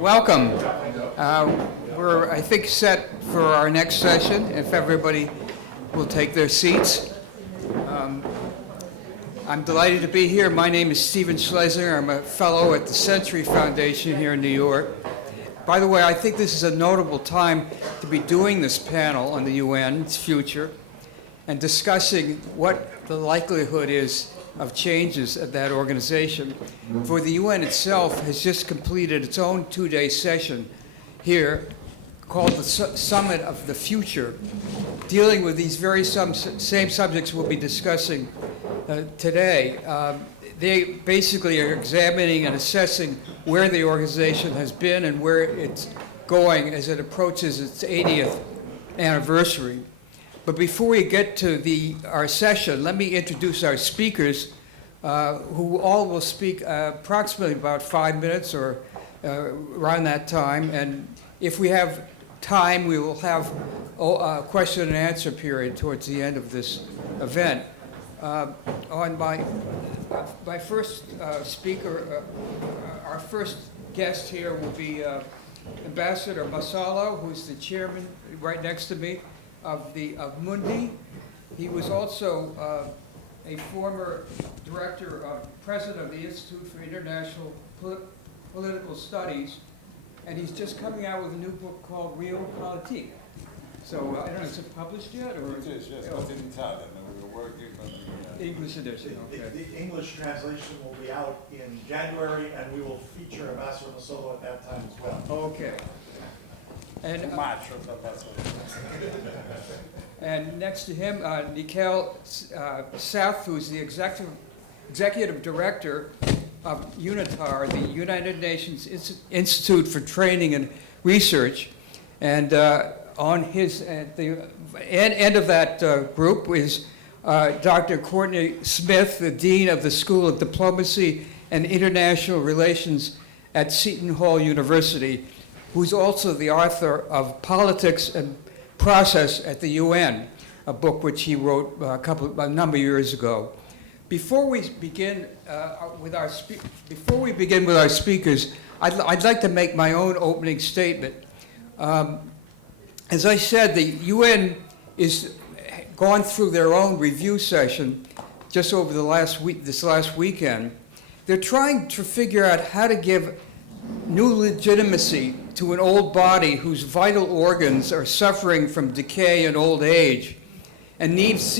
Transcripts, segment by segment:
Welcome. We're, I think, set for our next session, if everybody will take their seats. I'm delighted to be here. My name is Schlesinger. I'm a fellow at the Century Foundation here in New York. By the way, I think this is a notable time to be doing this panel on the UN's future and discussing what the likelihood is of changes at that organization. For the UN itself has just completed its own two-day session here called the Summit of the Future, dealing with these very same subjects we'll be discussing today. They basically are examining and assessing where the organization has been and where it's going as it approaches its 80th anniversary. But before we get to our session, let me introduce our speakers, who all will speak approximately about 5 minutes or around that time. And if we have time, we will have a question and answer period towards the end of this event. On my first speaker, our first guest here will be Ambassador Massolo, who's the chairman right next to me of Mundy. He was also a former president of the Institute for International Political Studies, and he's just coming out with a new book called Reimagining. So I don't know, is it published yet? Or it is, yes, but in Italian, and we're working on the English edition. Okay. The English translation will be out in January, and we will feature Ambassador Massolo at that time as well. Okay. And, and next to him, Nikhil, Seth, who's the executive director of UNITAR, the United Nations Institute for Training and Research. And on his, at the end of that group is Dr. Courtney Smith, the Dean of the School of Diplomacy and International Relations at Seton University, who's also the author of Politics and Process at the UN, a book which he wrote a number of years ago. Before we begin with our speakers, I'd like to make my own opening statement. As I said, the UN is gone through their own review session just over this last weekend. They're trying to figure out how to give new legitimacy to an old body whose vital organs are suffering from decay and old age and needs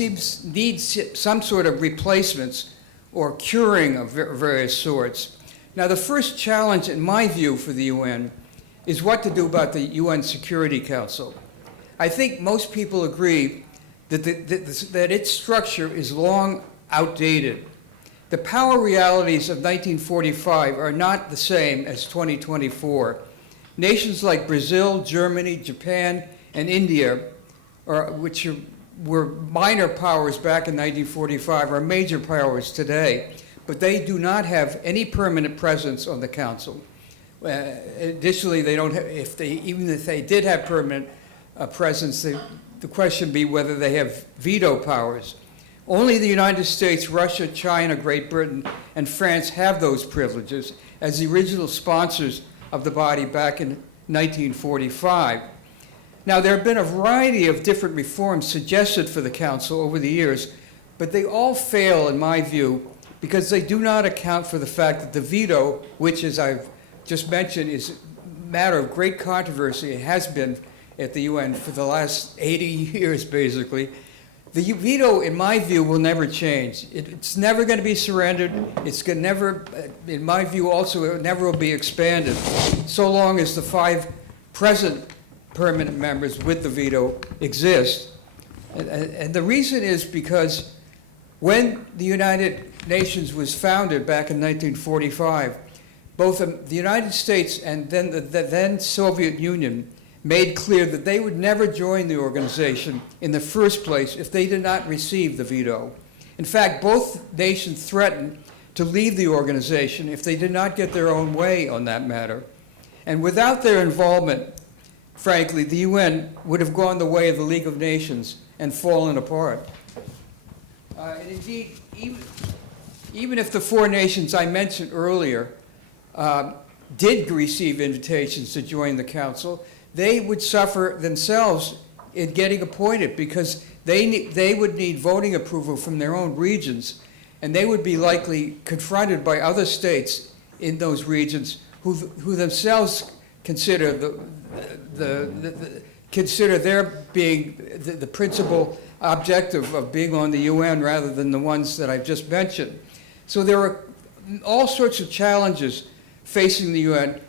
some sort of replacements or curing of various sorts. Now, the first challenge, in my view, for the UN is what to do about the UN Security Council. I think most people agree that its structure is long outdated. The power realities of 1945 are not the same as 2024. Nations like Brazil, Germany, Japan, and India, which were minor powers back in 1945, are major powers today, but they do not have any permanent presence on the Council. Additionally, they don't have, even if they did have permanent presence, the question would be whether they have veto powers. Only the United States, Russia, China, Great Britain, and France have those privileges as the original sponsors of the body back in 1945. Now, there have been a variety of different reforms suggested for the Council over the years, but they all fail, in my view, because they do not account for the fact that the veto, which, as I've just mentioned, is a matter of great controversy, it has been at the UN for the last 80 years, basically. The veto, in my view, will never change. It's never going to be surrendered. It's going to never, in my view also, it never will be expanded, so long as the 5 present permanent members with the veto exist. And the reason is because when the United Nations was founded back in 1945, both the United States and then the then Soviet Union made clear that they would never join the organization in the first place if they did not receive the veto. In fact, both nations threatened to leave the organization if they did not get their own way on that matter. And without their involvement, frankly, the UN would have gone the way of the League of Nations and fallen apart. And indeed, even if the 4 nations I mentioned earlier did receive invitations to join the council, they would suffer themselves in getting appointed because they would need voting approval from their own regions, and they would be likely confronted by other states in those regions who themselves consider consider their being the principal objective of being on the UN rather than the ones that I've just mentioned. So there are all sorts of challenges facing the UN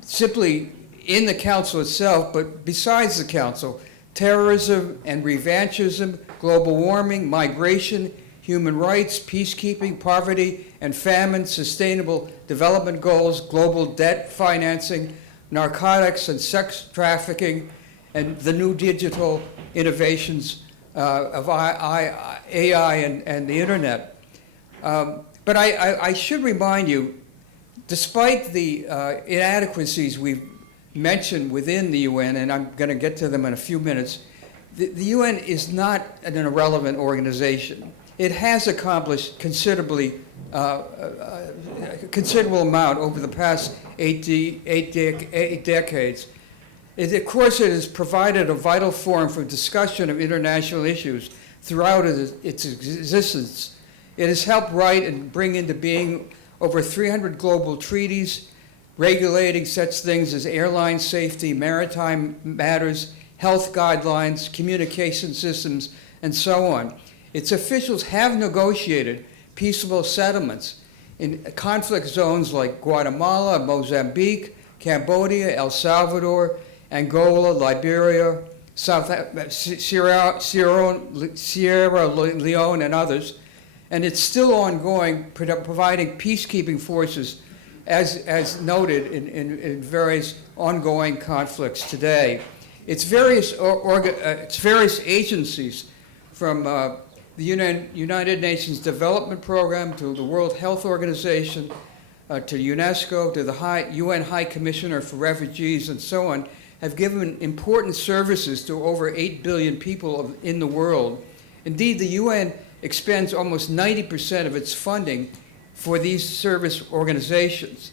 simply in the council itself, but besides the council: terrorism and revanchism, global warming, migration, human rights, peacekeeping, poverty and famine, sustainable development goals, global debt financing, narcotics and sex trafficking, and the new digital innovations of AI and the internet. But I should remind you, despite the inadequacies we've mentioned within the UN, and I'm going to get to them in a few minutes, the UN is not an irrelevant organization. It has accomplished considerable amount over the past eight decades. Of course, it has provided a vital forum for discussion of international issues throughout its existence. It has helped write and bring into being over 300 global treaties regulating such things as airline safety, maritime matters, health guidelines, communication systems, and so on. Its officials have negotiated peaceable settlements in conflict zones like Guatemala, Mozambique, Cambodia, El Salvador, Angola, Liberia, Sierra Leone, and others. And it's still ongoing, providing peacekeeping forces, as noted in various ongoing conflicts today. Its various agencies, from the United Nations Development Program to the World Health Organization, to UNESCO, to the UN High Commissioner for Refugees, and so on, have given important services to over 8 billion people in the world. Indeed, the UN expends almost 90% of its funding for these service organizations.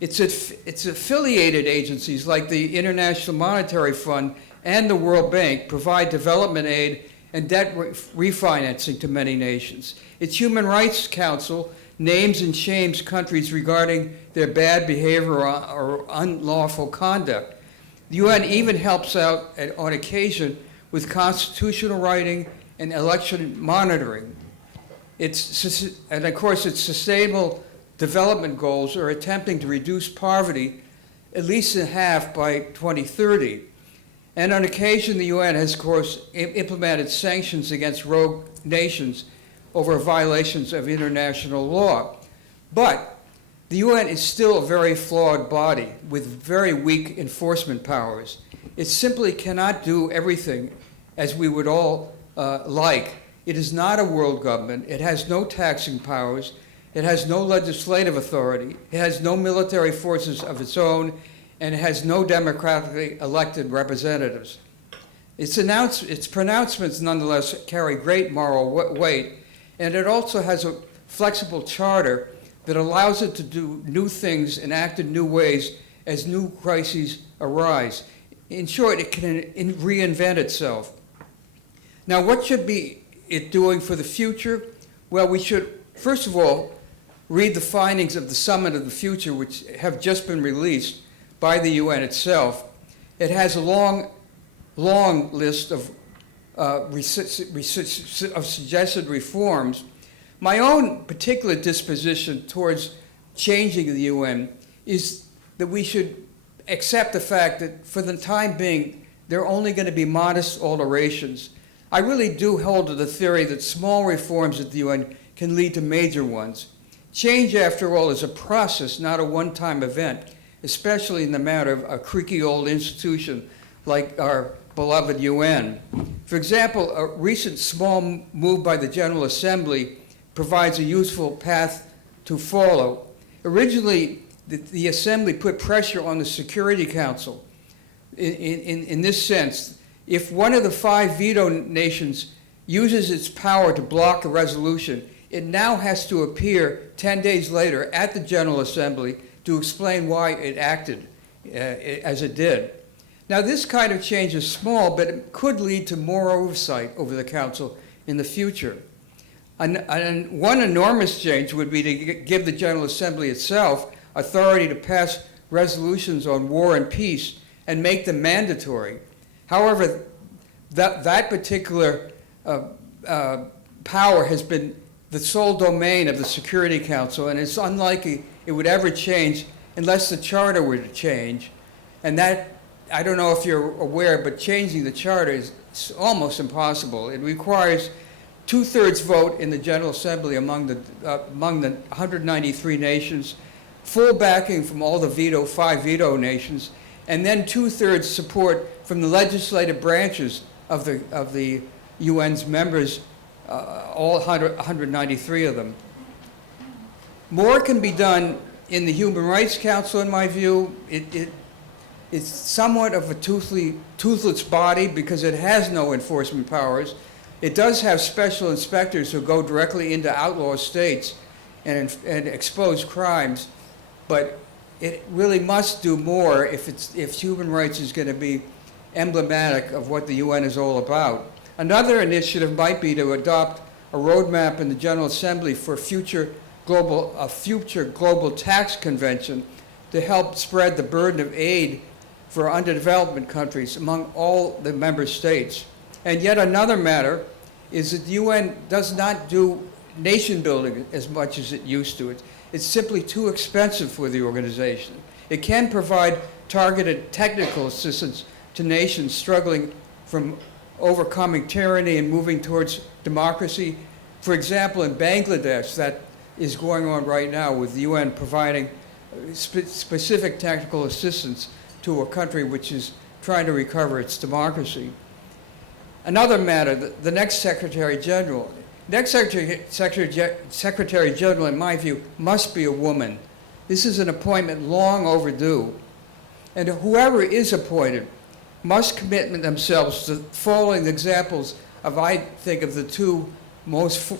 Its affiliated agencies like the International Monetary Fund and the World Bank provide development aid and debt refinancing to many nations. Its Human Rights Council names and shames countries regarding their bad behavior or unlawful conduct. The UN even helps out on occasion with constitutional writing and election monitoring. And of course, its sustainable development goals are attempting to reduce poverty at least in half by 2030. And on occasion, the UN has, of course, implemented sanctions against rogue nations over violations of international law. But the UN is still a very flawed body with very weak enforcement powers. It simply cannot do everything as we would all like. It is not a world government. It has no taxing powers. It has no legislative authority. It has no military forces of its own, and it has no democratically elected representatives. Its pronouncements, nonetheless, carry great moral weight, and it also has a flexible charter that allows it to do new things and act in new ways as new crises arise. In short, it can reinvent itself. Now, what should be it doing for the future? Well, we should, first of all, read the findings of the Summit of the Future, which have just been released by the UN itself. It has a long list of suggested reforms. My own particular disposition towards changing the UN is that we should accept the fact that for the time being, there are only going to be modest alterations. I really do hold to the theory that small reforms at the UN can lead to major ones. Change, after all, is a process, not a one-time event, especially in the matter of a creaky old institution like our beloved UN. For example, a recent small move by the General Assembly provides a useful path to follow. Originally, the Assembly put pressure on the Security Council in this sense. If one of the 5 veto nations uses its power to block a resolution, it now has to appear 10 days later at the General Assembly to explain why it acted as it did. Now, this kind of change is small, but it could lead to more oversight over the Council in the future. And one enormous change would be to give the General Assembly itself authority to pass resolutions on war and peace and make them mandatory. However, that particular power has been the sole domain of the Security Council, and it's unlikely it would ever change unless the charter were to change. And that, I don't know if you're aware, but changing the charter is almost impossible. It requires 2/3 vote in the General Assembly among the 193 nations, full backing from all the 5 veto nations, and then 2/3 support from the legislative branches of the UN's members, all 193 of them. More can be done in the Human Rights Council, in my view. It's somewhat of a toothless body because it has no enforcement powers. It does have special inspectors who go directly into outlaw states and expose crimes, but it really must do more if human rights is going to be emblematic of what the UN is all about. Another initiative might be to adopt a roadmap in the General Assembly for a future global tax convention to help spread the burden of aid for underdevelopment countries among all the member states. And yet another matter is that the UN does not do nation building as much as it used to. It's simply too expensive for the organization. It can provide targeted technical assistance to nations struggling from overcoming tyranny and moving towards democracy. For example, in Bangladesh, that is going on right now with the UN providing specific technical assistance to a country which is trying to recover its democracy. Another matter, the next Secretary General. Next Secretary General, in my view, must be a woman. This is an appointment long overdue. And whoever is appointed must commit themselves to following examples of, I think, of the two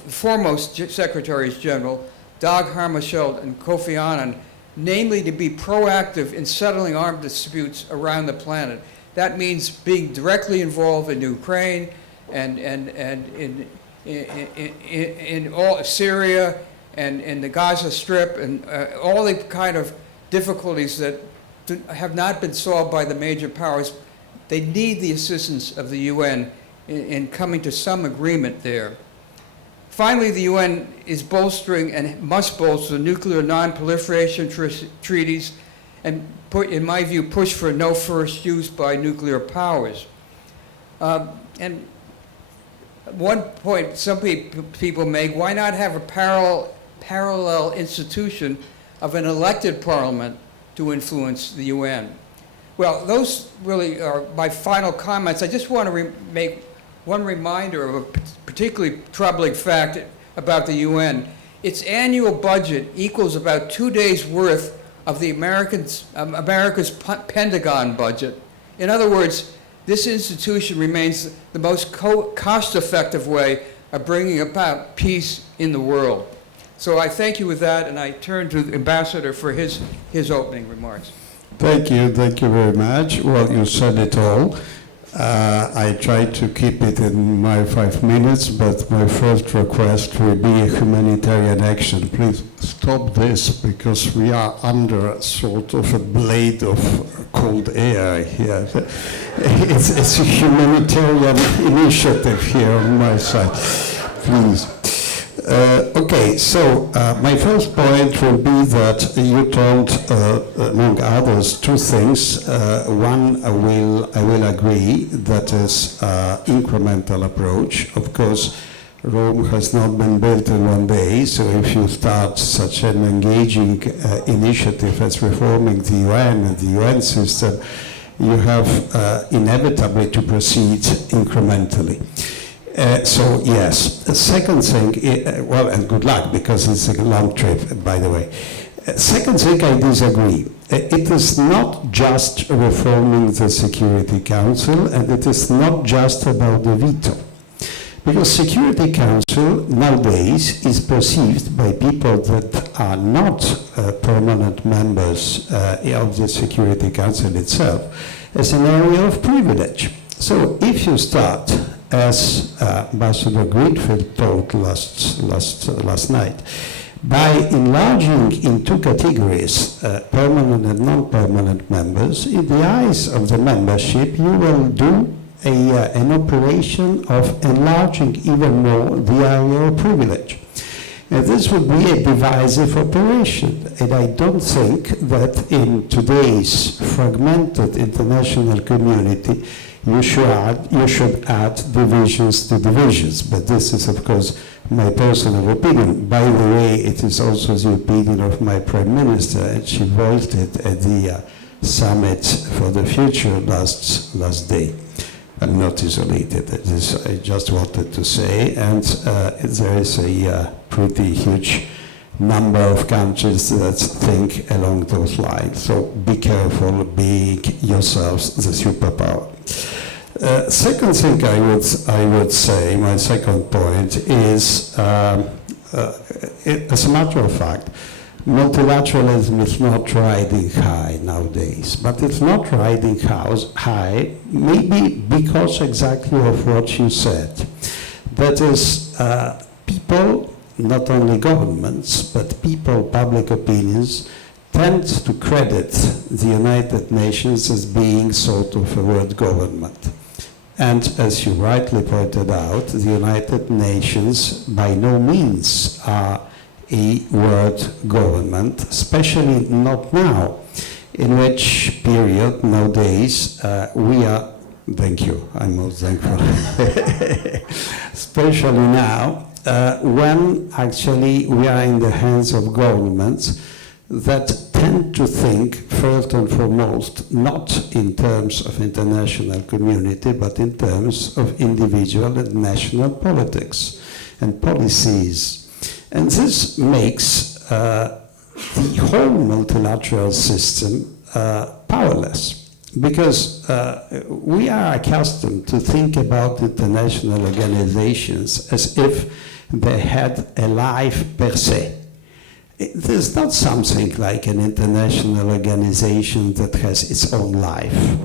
foremost Secretaries General, Dag Hammarskjöld and Kofi Annan, namely to be proactive in settling armed disputes around the planet. That means being directly involved in Ukraine and in all Syria and in the Gaza Strip and all the kind of difficulties that have not been solved by the major powers. They need the assistance of the UN in coming to some agreement there. Finally, the UN is bolstering and must bolster nuclear non-proliferation treaties and, in my view, push for no first use by nuclear powers. And one point some people make, why not have a parallel institution of an elected parliament to influence the UN? Well, those really are my final comments. I just want to make one reminder of a particularly troubling fact about the UN. Its annual budget equals about 2 days' worth of the America's Pentagon budget. In other words, this institution remains the most cost-effective way of bringing about peace in the world. So I thank you with that, and I turn to the Ambassador for his opening remarks. Thank you very much. Well, you said it all. I tried to keep it in my 5 minutes, but my first request will be a humanitarian action. Please stop this, because we are under sort of a blade of cold air here. It's a humanitarian initiative here on my side. Please. Okay, so my first point will be that you told, among others, two things. One, I will agree, that is incremental approach. Of course, Rome has not been built in one day, so if you start such an engaging initiative as reforming the UN and the UN system, you have inevitably to proceed incrementally. So yes. The second thing, well, and good luck, because it's a long trip, by the way. Second thing, I disagree. It is not just reforming the Security Council, and it is not just about the veto. Because Security Council nowadays is perceived by people that are not permanent members of the Security Council itself as an area of privilege. So if you start, as Ambassador Greenfield told last night, by enlarging in two categories, permanent and non-permanent members, in the eyes of the membership, you will do an operation of enlarging even more the area of privilege. And this would be a divisive operation, and I don't think that in today's fragmented international community you should add divisions to divisions. But this is, of course, my personal opinion. By the way, it is also the opinion of my Prime Minister, and she voiced it at the Summit for the Future last day. I'm not isolated. I just wanted to say, and there is a pretty huge number of countries that think along those lines. So be careful being yourselves the superpower. Second thing I would say, my second point is, as a matter of fact, multilateralism is not riding high nowadays, but it's not riding high maybe because exactly of what you said. That is, people, not only governments, but people, public opinions, tend to credit the United Nations as being sort of a world government. And as you rightly pointed out, the United Nations by no means are a world government, especially not now, in which period nowadays we are, thank you, I'm most thankful, especially now, when actually we are in the hands of governments that tend to think first and foremost not in terms of international community, but in terms of individual and national politics and policies. And this makes the whole multilateral system powerless, because we are accustomed to think about international organizations as if they had a life per se. There's not something like an international organization that has its own life.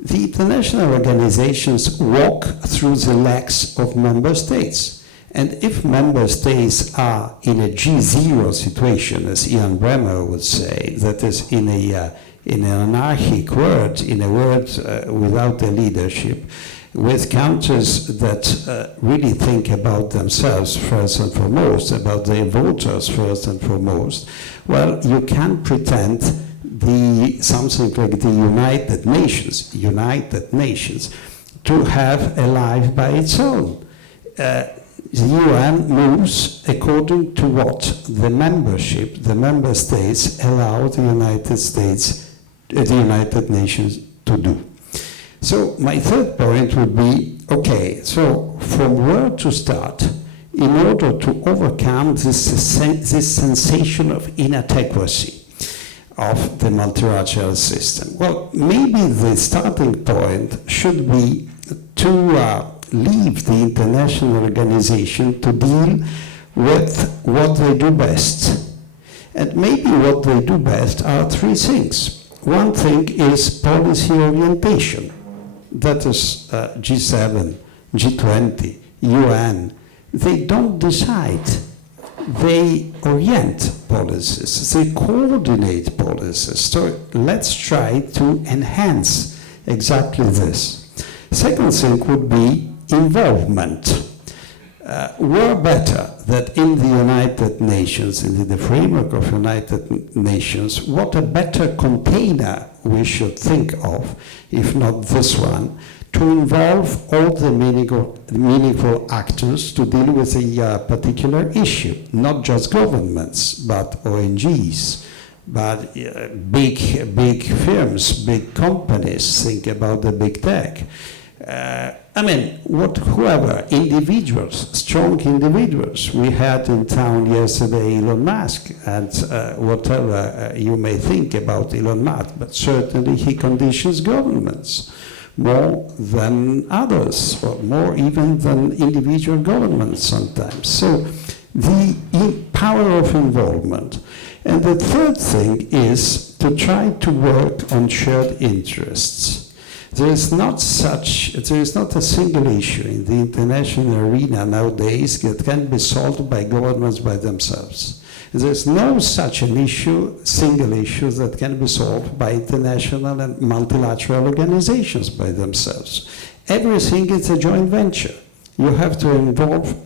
The international organizations walk through the legs of member states. And if member states are in a G0 situation, as Ian Bremmer would say, that is in an anarchic world, in a world without a leadership, with countries that really think about themselves first and foremost, about their voters first and foremost, well, you can't pretend something like the United Nations, to have a life by its own. The UN moves according to what the member states allow the United Nations to do. So my third point would be, okay, so from where to start in order to overcome this sensation of inadequacy of the multilateral system? Well, maybe the starting point should be to leave the international organization to deal with what they do best. And maybe what they do best are three things. One thing is policy orientation. That is G7, G20, UN. They don't decide. They orient policies. They coordinate policies. So let's try to enhance exactly this. Second thing would be involvement. Were better that in the United Nations, in the framework of United Nations, what a better container we should think of, if not this one, to involve all the meaningful actors to deal with a particular issue, not just governments, but ONGs, but big firms, big companies. Think about the big tech. Whoever, individuals, strong individuals. We had in town yesterday Elon Musk, and whatever you may think about Elon Musk, but certainly he conditions governments. more than others, or more even than individual governments sometimes. So the power of involvement. And the third thing is to try to work on shared interests. There is not a single issue in the international arena nowadays that can be solved by governments by themselves. There's no such an issue, single issue, that can be solved by international and multilateral organizations by themselves. Everything is a joint venture. You have to involve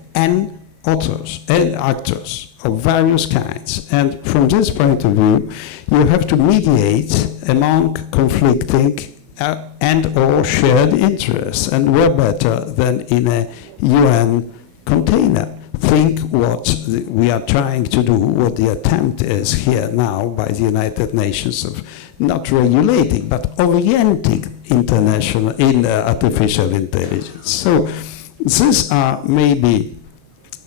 authors and actors of various kinds. And from this point of view, you have to mediate among conflicting and or shared interests. And we're better than in a UN container. Think what we are trying to do, what the attempt is here now by the United Nations of not regulating, but orienting international artificial intelligence. So these are maybe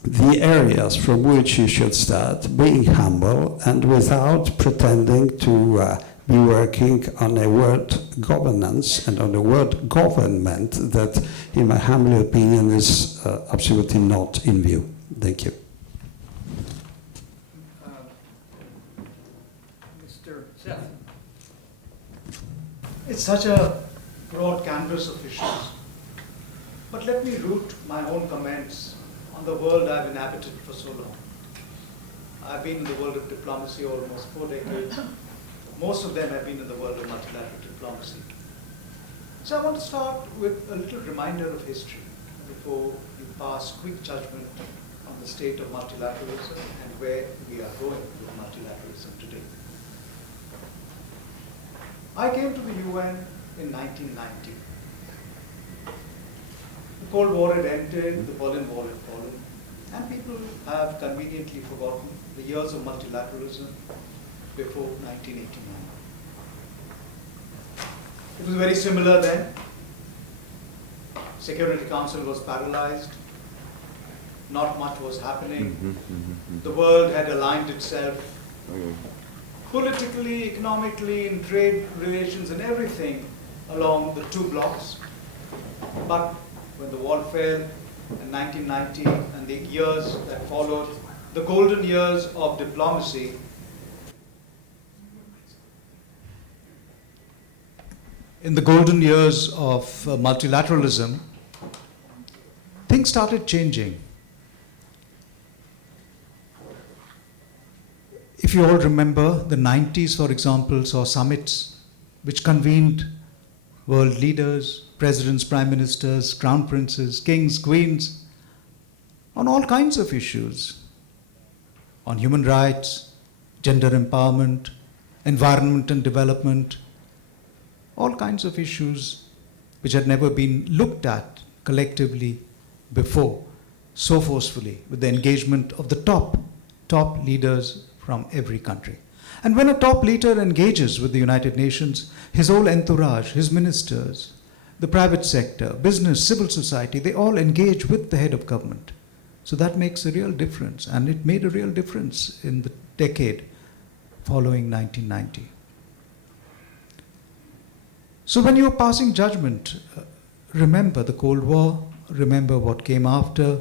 the areas from which you should start, being humble and without pretending to be working on a world governance and on a world government that, in my humble opinion, is absolutely not in view. Thank you. Mr. Seth. It's such a broad canvas of issues. But let me root my own comments on the world I've inhabited for so long. I've been in the world of diplomacy almost 4 decades. Most of them have been in the world of multilateral diplomacy. So I want to start with a little reminder of history before you pass quick judgment on the state of multilateralism and where we are going with multilateralism today. I came to the UN in 1990. The Cold War had ended, the Berlin Wall had fallen, and people have conveniently forgotten the years of multilateralism before 1989. It was very similar then. Security Council was paralyzed. Not much was happening. The world had aligned itself politically, economically, in trade relations and everything along the two blocks. But when the wall fell in 1990 and the years that followed, the golden years of diplomacy, in the golden years of multilateralism, things started changing. If you all remember, the 90s, for example, saw summits which convened world leaders, presidents, prime ministers, crown princes, kings, queens, on all kinds of issues, on human rights, gender empowerment, environment and development, all kinds of issues which had never been looked at collectively before, so forcefully, with the engagement of the top leaders from every country. And when a top leader engages with the United Nations, his whole entourage, his ministers, the private sector, business, civil society, they all engage with the head of government. So that makes a real difference, and it made a real difference in the decade following 1990. So when you're passing judgment, remember the Cold War, remember what came after,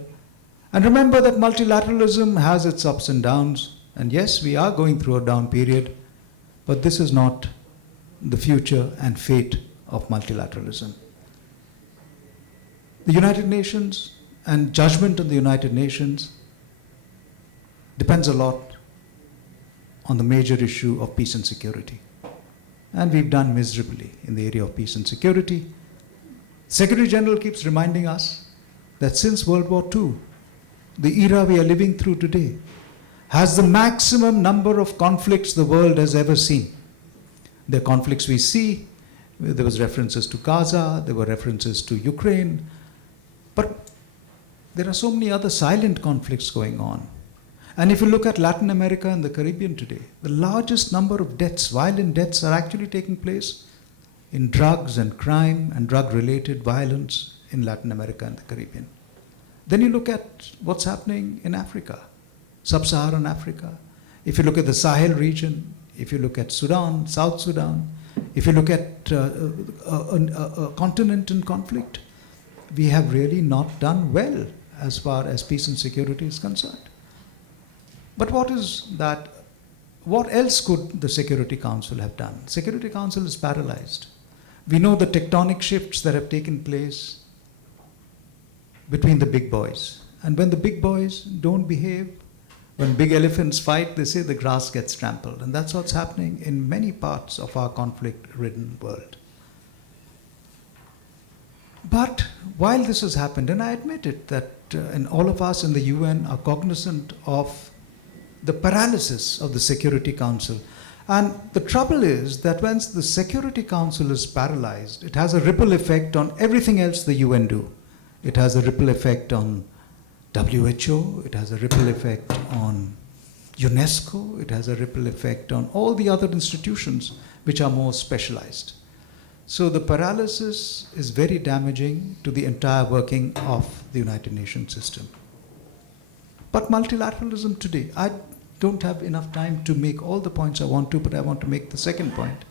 and remember that multilateralism has its ups and downs. And yes, we are going through a down period, but this is not the future and fate of multilateralism. The United Nations and judgment on the United Nations depends a lot on the major issue of peace and security. And we've done miserably in the area of peace and security. Secretary General keeps reminding us that since World War II, the era we are living through today has the maximum number of conflicts the world has ever seen. The conflicts we see, there was references to Gaza, there were references to Ukraine, but there are so many other silent conflicts going on. And if you look at Latin America and the Caribbean today, the largest number of deaths, violent deaths, are actually taking place in drugs and crime and drug-related violence in Latin America and the Caribbean. Then you look at what's happening in Africa, Sub-Saharan Africa. If you look at the Sahel region, if you look at Sudan, South Sudan, If you look at a continent in conflict, we have really not done well as far as peace and security is concerned. But what else could the Security Council have done? Security Council is paralyzed. We know the tectonic shifts that have taken place between the big boys. And when the big boys don't behave, when big elephants fight, they say the grass gets trampled. And that's what's happening in many parts of our conflict-ridden world. But while this has happened, and I admit it, that and all of us in the UN are cognizant of the paralysis of the Security Council. And the trouble is that once the Security Council is paralyzed, it has a ripple effect on everything else the UN do. It has a ripple effect on WHO, it has a ripple effect on UNESCO, it has a ripple effect on all the other institutions which are more specialized. So the paralysis is very damaging to the entire working of the United Nations system. But multilateralism today, I don't have enough time to make all the points I want to, but I want to make the second point.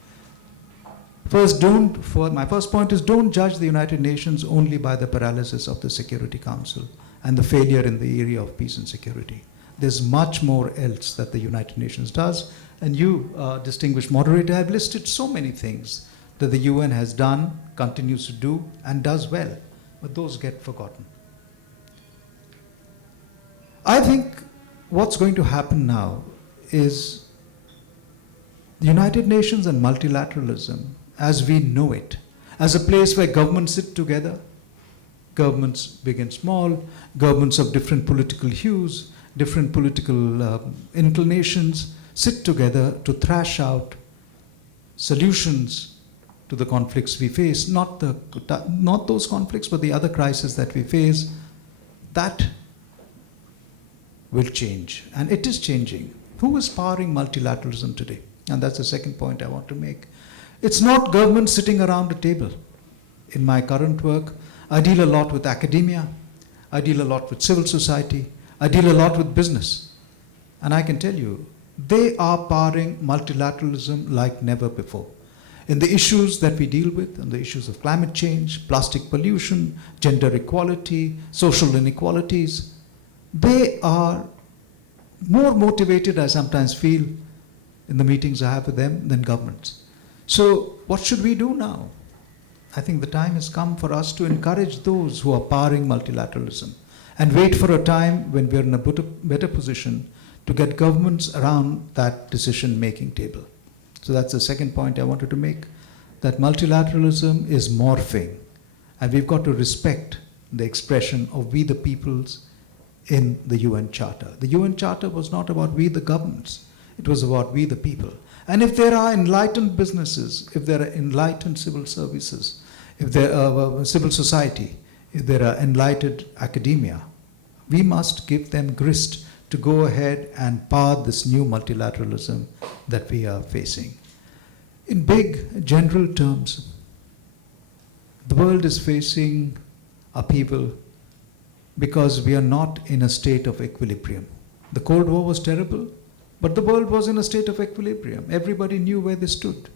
My first point is, don't judge the United Nations only by the paralysis of the Security Council and the failure in the area of peace and security. There's much more else that the United Nations does. And you, distinguished moderator, have listed so many things that the UN has done, continues to do, and does well. But those get forgotten. I think what's going to happen now is the United Nations and multilateralism, as we know it, as a place where governments sit together, governments big and small, governments of different political hues, different political inclinations, sit together to thrash out solutions to the conflicts we face, not those conflicts, but the other crises that we face. That will change, and it is changing. Who is powering multilateralism today? And that's the second point I want to make. It's not governments sitting around a table. In my current work, I deal a lot with academia, I deal a lot with civil society, I deal a lot with business. And I can tell you, they are powering multilateralism like never before. In the issues that we deal with, in the issues of climate change, plastic pollution, gender equality, social inequalities, they are more motivated, I sometimes feel, in the meetings I have with them than governments. So what should we do now? I think the time has come for us to encourage those who are powering multilateralism and wait for a time when we're in a better position to get governments around that decision-making table. So that's the second point I wanted to make, that multilateralism is morphing, and we've got to respect the expression of we the peoples in the UN Charter. The UN Charter was not about we the governments, it was about we the people. And if there are enlightened businesses, if there are enlightened civil services, if there are civil society, if there are enlightened academia, we must give them grist to go ahead and power this new multilateralism that we are facing. In big general terms, the world is facing upheaval because we are not in a state of equilibrium. The Cold War was terrible, but the world was in a state of equilibrium. Everybody knew where they stood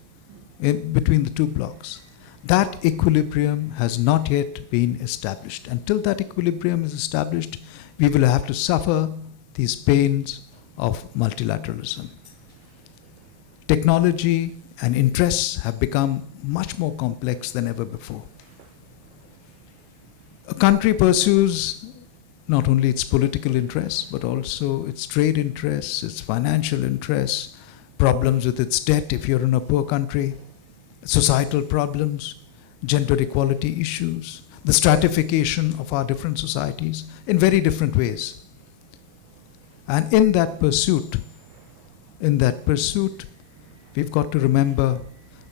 between the two blocks. That equilibrium has not yet been established. Until that equilibrium is established, we will have to suffer these pains of multilateralism. Technology and interests have become much more complex than ever before. A country pursues not only its political interests, but also its trade interests, its financial interests, problems with its debt if you're in a poor country, societal problems, gender equality issues, the stratification of our different societies in very different ways. And in that pursuit, we've got to remember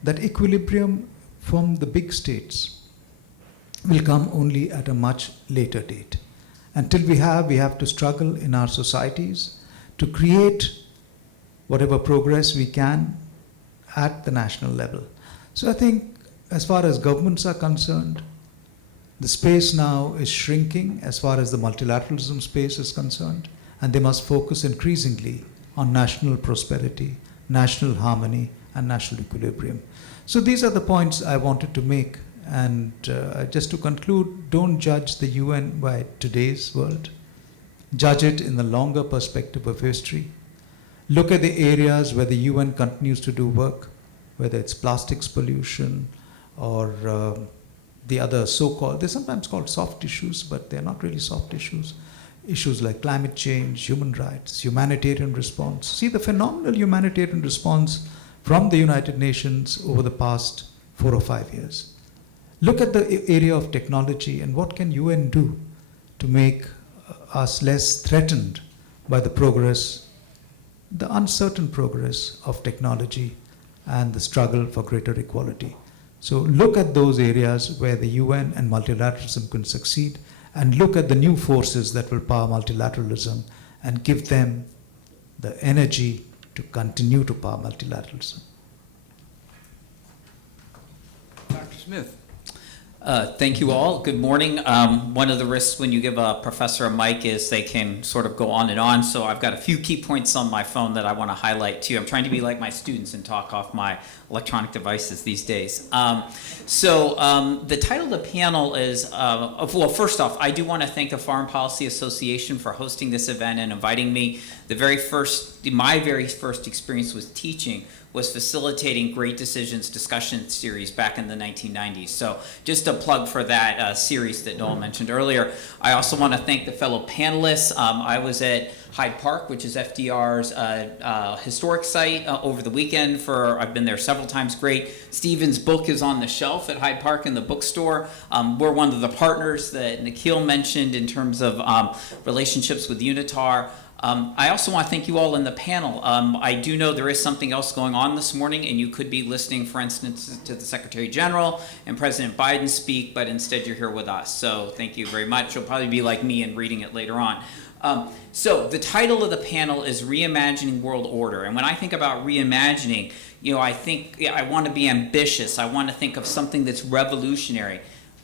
that equilibrium from the big states will come only at a much later date. Until we have to struggle in our societies to create whatever progress we can at the national level. So I think as far as governments are concerned, the space now is shrinking as far as the multilateralism space is concerned, and they must focus increasingly on national prosperity, national harmony, and national equilibrium. So these are the points I wanted to make. And just to conclude, don't judge the UN by today's world. Judge it in the longer perspective of history. Look at the areas where the UN continues to do work, whether it's plastics pollution or the other so-called, they're sometimes called soft issues, but they're not really soft issues. Issues like climate change, human rights, humanitarian response. See the phenomenal humanitarian response from the United Nations over the past 4 or 5 years. Look at the area of technology and what can UN do to make us less threatened by the progress, the uncertain progress of technology and the struggle for greater equality. So look at those areas where the UN and multilateralism can succeed, and look at the new forces that will power multilateralism and give them the energy to continue to power multilateralism. Dr. Smith. Thank you all. Good morning. One of the risks when you give a professor a mic is they can sort of go on and on. So I've got a few key points on my phone that I want to highlight to you. I'm trying to be like my students and talk off my electronic devices these days. The title of the panel is, well, first off, I do want to thank the Foreign Policy Association for hosting this event and inviting me. My very first experience with teaching was facilitating Great Decisions discussion series back in the 1990s. So just a plug for that series that Noel mentioned earlier. I also want to thank the fellow panelists. I was at Hyde Park, which is FDR's historic site over the weekend. I've been there several times. Great. Stephen's book is on the shelf at Hyde Park in the bookstore. We're one of the partners that Nikhil mentioned in terms of relationships with UNITAR. I also want to thank you all in the panel. I do know there is something else going on this morning, and you could be listening, for instance, to the Secretary General and President Biden speak, but instead you're here with us. So thank you very much. You'll probably be like me and reading it later on. So the title of the panel is Reimagining World Order. And when I think about reimagining, I think I want to be ambitious. I want to think of something that's revolutionary.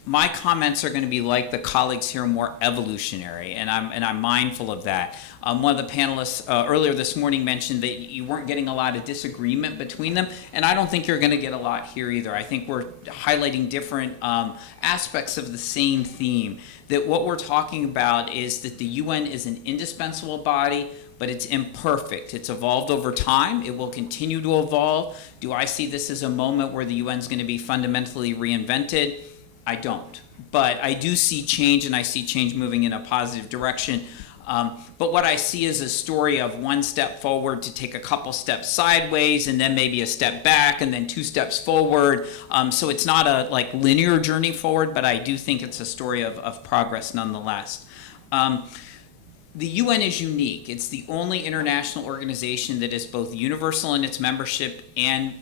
My comments are going to be like the colleagues here, more evolutionary, and I'm mindful of that. One of the panelists earlier this morning mentioned that you weren't getting a lot of disagreement between them, and I don't think you're going to get a lot here either. I think we're highlighting different aspects of the same theme, that what we're talking about is that the UN is an indispensable body, but it's imperfect. It's evolved over time. It will continue to evolve. Do I see this as a moment where the UN is going to be fundamentally reinvented? I don't. But I do see change, and I see change moving in a positive direction. But what I see is a story of one step forward to take a couple steps sideways, and then maybe a step back, and then 2 steps forward. So it's not a linear journey forward, but I do think it's a story of progress nonetheless. The UN is unique. It's the only international organization that is both universal in its membership and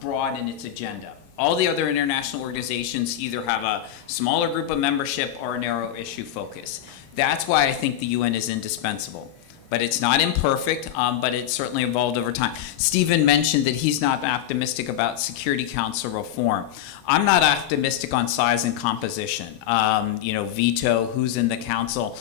broad in its agenda. All the other international organizations either have a smaller group of membership or a narrow issue focus. That's why I think the UN is indispensable. But it's not imperfect, but it's certainly evolved over time. Stephen mentioned that he's not optimistic about Security Council reform. I'm not optimistic on size and composition. Veto, who's in the council.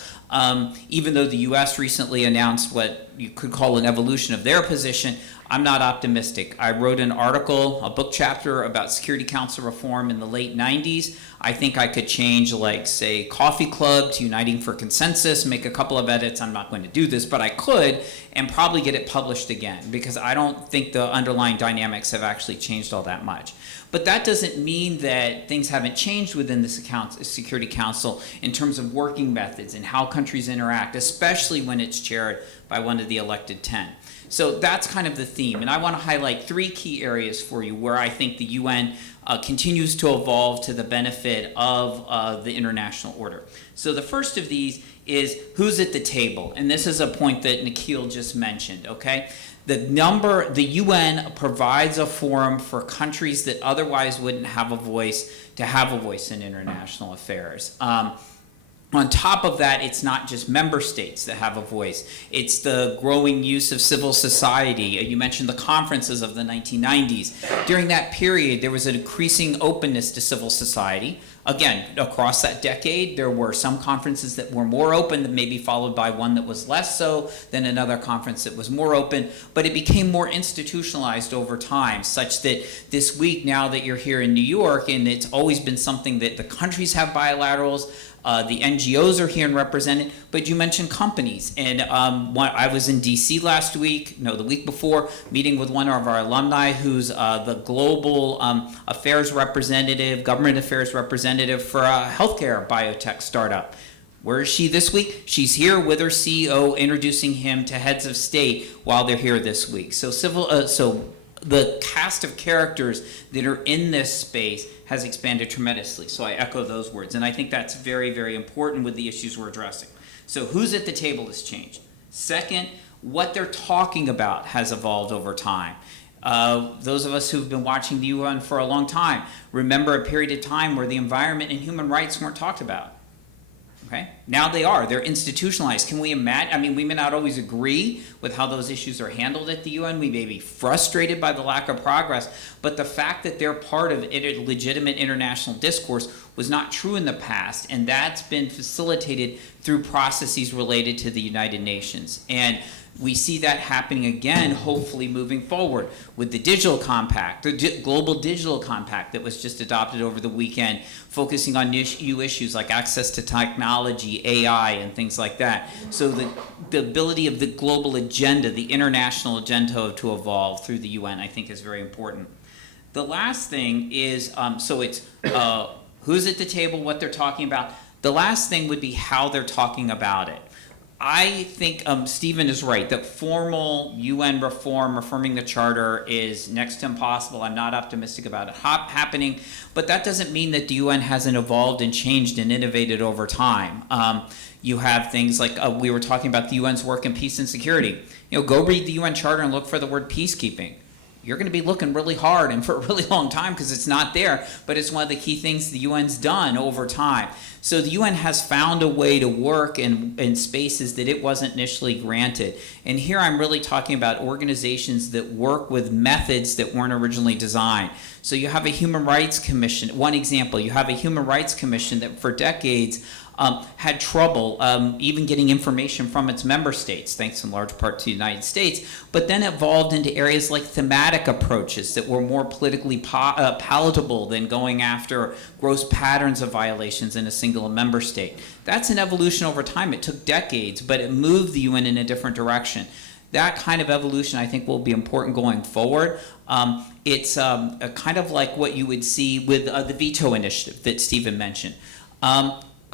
Even though the US recently announced what you could call an evolution of their position, I'm not optimistic. I wrote an article, a book chapter about Security Council reform in the late 90s. I think I could change, say, Coffee Club to Uniting for Consensus, make a couple of edits. I'm not going to do this, but I could, and probably get it published again, because I don't think the underlying dynamics have actually changed all that much. But that doesn't mean that things haven't changed within the Security Council in terms of working methods and how countries interact, especially when it's chaired by one of the elected 10. So that's kind of the theme. And I want to highlight 3 key areas for you where I think the UN continues to evolve to the benefit of the international order. So the first of these is who's at the table. And this is a point that Nikhil just mentioned, okay? The UN provides a forum for countries that otherwise wouldn't have a voice to have a voice in international affairs. On top of that, it's not just member states that have a voice. It's the growing use of civil society. You mentioned the conferences of the 1990s. During that period, there was an increasing openness to civil society. Again, across that decade, there were some conferences that were more open, that maybe followed by one that was less so, then another conference that was more open, but it became more institutionalized over time, such that this week, now that you're here in New York, and it's always been something that the countries have bilaterals, the NGOs are here and represented, but you mentioned companies. And I was in DC the week before, meeting with one of our alumni who's the global affairs representative, government affairs representative for a healthcare biotech startup. Where is she this week? She's here with her CEO, introducing him to heads of state while they're here this week. So the cast of characters that are in this space has expanded tremendously. So I echo those words. And I think that's very, very important with the issues we're addressing. So who's at the table has changed. Second, what they're talking about has evolved over time. Those of us who've been watching the UN for a long time remember a period of time where the environment and human rights weren't talked about. Okay? Now they are. They're institutionalized. Can we imagine? I mean, we may not always agree with how those issues are handled at the UN. We may be frustrated by the lack of progress. But the fact that they're part of legitimate international discourse was not true in the past. And that's been facilitated through processes related to the United Nations. And we see that happening again, hopefully moving forward with the digital compact, the global digital compact that was just adopted over the weekend, focusing on new issues like access to technology, AI, and things like that. So the ability of the global agenda, the international agenda to evolve through the UN, I think is very important. The last thing is, who's at the table, what they're talking about. The last thing would be how they're talking about it. I think Stephen is right that formal UN reforming the charter is next to impossible. I'm not optimistic about it happening, but that doesn't mean that the UN hasn't evolved and changed and innovated over time. You have things like we were talking about the UN's work in peace and security. Go read the UN charter and look for the word peacekeeping. You're going to be looking really hard and for a really long time because it's not there, but it's one of the key things the UN's done over time. So the UN has found a way to work in spaces that it wasn't initially granted. And here I'm really talking about organizations that work with methods that weren't originally designed. So you have a Human Rights Commission. One example, you have a Human Rights Commission that for decades had trouble even getting information from its member states, thanks in large part to the United States, but then evolved into areas like thematic approaches that were more politically palatable than going after gross patterns of violations in a single member state. That's an evolution over time. It took decades, but it moved the UN in a different direction. That kind of evolution, I think, will be important going forward. It's kind of like what you would see with the veto initiative that Stephen mentioned.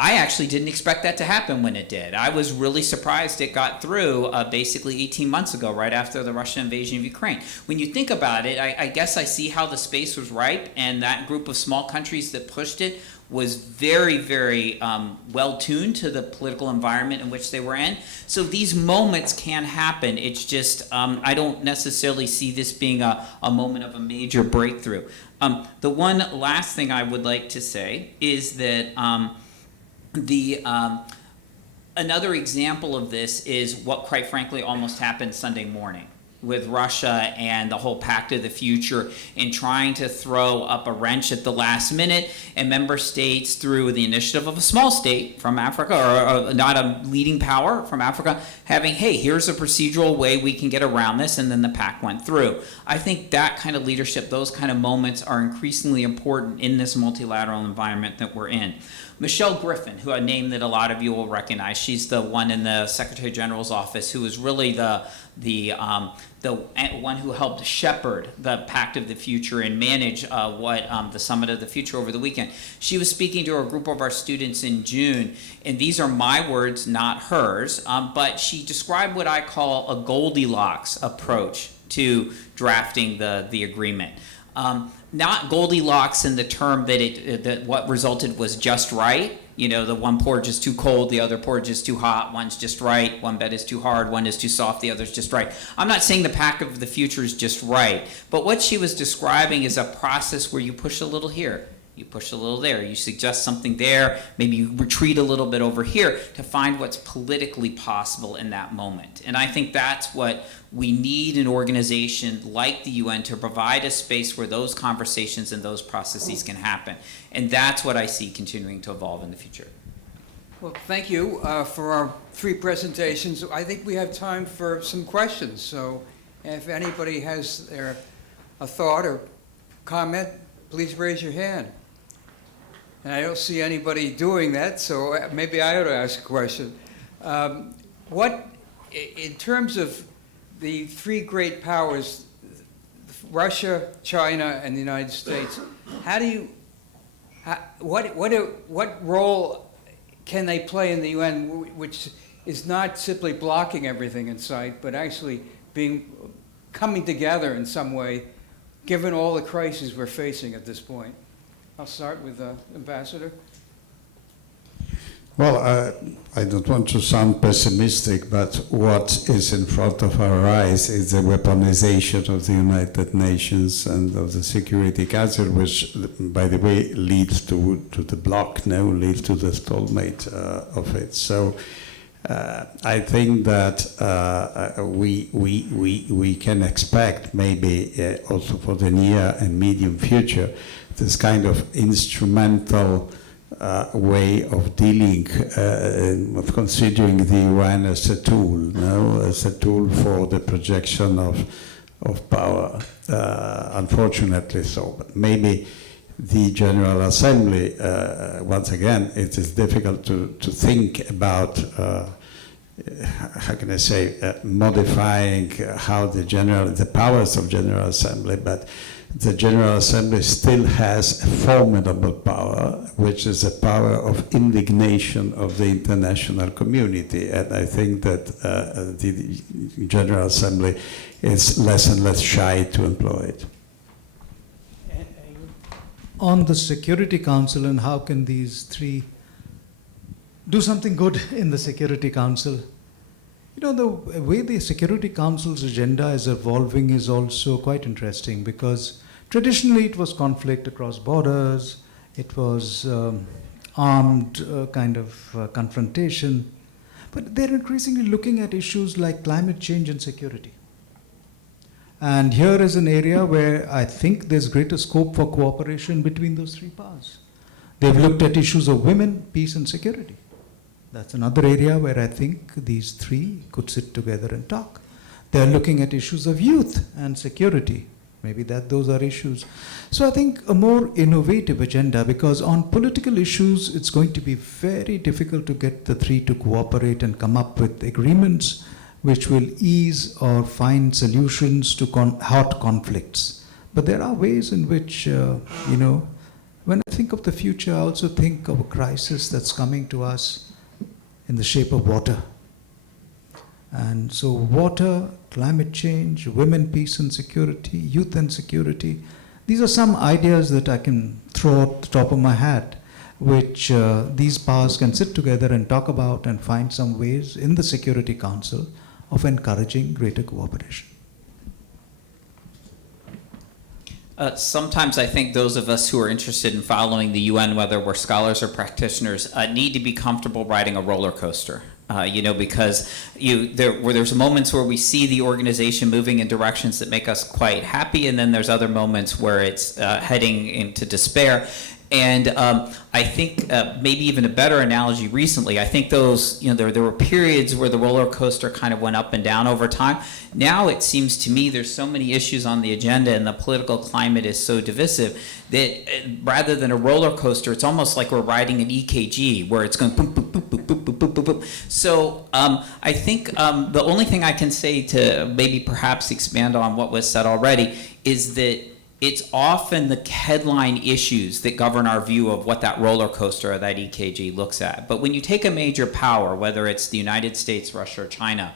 I actually didn't expect that to happen when it did. I was really surprised it got through basically 18 months ago, right after the Russian invasion of Ukraine. When you think about it, I guess I see how the space was ripe, and that group of small countries that pushed it was very, very well tuned to the political environment in which they were in. So these moments can happen. It's just, I don't necessarily see this being a moment of a major breakthrough. The one last thing I would like to say is that another example of this is what, quite frankly, almost happened Sunday morning with Russia and the whole Pact of the Future in trying to throw up a wrench at the last minute, and member states, through the initiative of a small state from Africa, or not a leading power from Africa, having, hey, here's a procedural way we can get around this, and then the pact went through. I think that kind of leadership, those kind of moments are increasingly important in this multilateral environment that we're in. Michelle Griffin, who a name that a lot of you will recognize, she's the one in the Secretary General's office who was really the one who helped shepherd the Pact of the Future and manage the Summit of the Future over the weekend. She was speaking to a group of our students in June, and these are my words, not hers, but she described what I call a Goldilocks approach to drafting the agreement. Not Goldilocks in the term that what resulted was just right. The one porridge is too cold, the other porridge is too hot, one's just right, one bed is too hard, one is too soft, the other's just right. I'm not saying the Pact of the Future is just right, but what she was describing is a process where you push a little here, You push a little there, you suggest something there, maybe you retreat a little bit over here to find what's politically possible in that moment. And I think that's what we need an organization like the UN to provide a space where those conversations and those processes can happen. And that's what I see continuing to evolve in the future. Well, thank you for our 3 presentations. I think we have time for some questions. So if anybody has a thought or comment, please raise your hand. And I don't see anybody doing that, so maybe I ought to ask a question. In terms of the 3 great powers, Russia, China, and the United States, what role can they play in the UN, which is not simply blocking everything in sight, but actually coming together in some way, given all the crises we're facing at this point? I'll start with the Ambassador. Well, I don't want to sound pessimistic, but what is in front of our eyes is the weaponization of the United Nations and of the Security Council, which, by the way, leads to the block now, leads to the stalemate of it. So I think that we can expect maybe also for the near and medium future this kind of instrumental way of dealing, of considering the UN as a tool, as a tool for the projection of power. Unfortunately so, but maybe the General Assembly, once again, it is difficult to think about, how can I say, modifying how the powers of General Assembly, but the General Assembly still has a formidable power, which is a power of indignation of the international community. And I think that the General Assembly is less and less shy to employ it. On the Security Council and how can these 3 do something good in the Security Council? You know, the way the Security Council's agenda is evolving is also quite interesting, because traditionally it was conflict across borders, it was armed kind of confrontation, but they're increasingly looking at issues like climate change and security. And here is an area where I think there's greater scope for cooperation between those 3 powers. They've looked at issues of women, peace and security. That's another area where I think these 3 could sit together and talk. They're looking at issues of youth and security. Maybe those are issues. So I think a more innovative agenda, because on political issues, it's going to be very difficult to get the 3 to cooperate and come up with agreements which will ease or find solutions to hot conflicts. But there are ways in which, when I think of the future, I also think of a crisis that's coming to us in the shape of water. And so water, climate change, women, peace and security, youth and security, these are some ideas that I can throw at the top of my hat, which these powers can sit together and talk about and find some ways in the Security Council of encouraging greater cooperation. Sometimes I think those of us who are interested in following the UN, whether we're scholars or practitioners, need to be comfortable riding a roller coaster. Because there's moments where we see the organization moving in directions that make us quite happy, and then there's other moments where it's heading into despair. And I think maybe even a better analogy recently, I think those, there were periods where the roller coaster kind of went up and down over time. Now it seems to me there's so many issues on the agenda and the political climate is so divisive that rather than a roller coaster, it's almost like we're riding an EKG where it's going boop, boop, boop, boop, boop, boop, boop, boop, boop. So I think the only thing I can say to maybe perhaps expand on what was said already is that it's often the headline issues that govern our view of what that roller coaster or that EKG looks at. But when you take a major power, whether it's the United States, Russia, or China,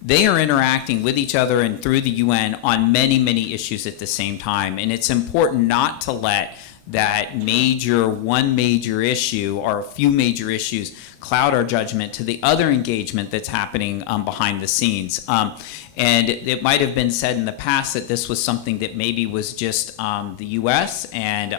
they are interacting with each other and through the UN on many, many issues at the same time. And it's important not to let that one major issue or a few major issues cloud our judgment to the other engagement that's happening behind the scenes. And it might have been said in the past that this was something that maybe was just the US and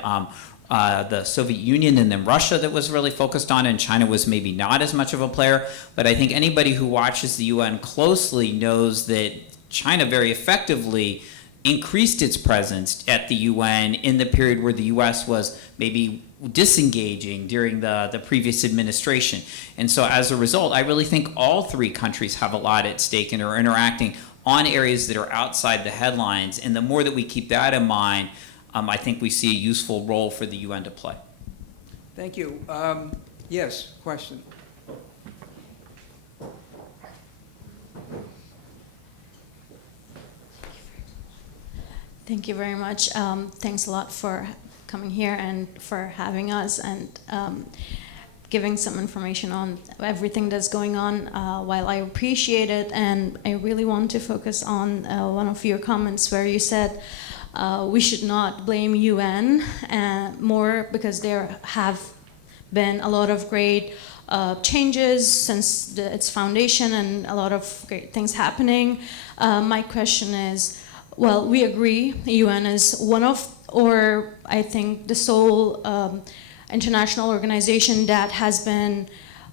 the Soviet Union and then Russia that was really focused on, and China was maybe not as much of a player. But I think anybody who watches the UN closely knows that China very effectively increased its presence at the UN in the period where the US was maybe disengaging during the previous administration. And so as a result, I really think all three countries have a lot at stake and are interacting on areas that are outside the headlines. And the more that we keep that in mind, I think we see a useful role for the UN to play. Thank you. Yes, question. Thank you very much. Thanks a lot for coming here and for having us and giving some information on everything that's going on. While I appreciate it, and I really want to focus on one of your comments where you said we should not blame UN more because there have been a lot of great changes since its foundation and a lot of great things happening. My question is, well, we agree UN is one of, or I think the sole international organization that has been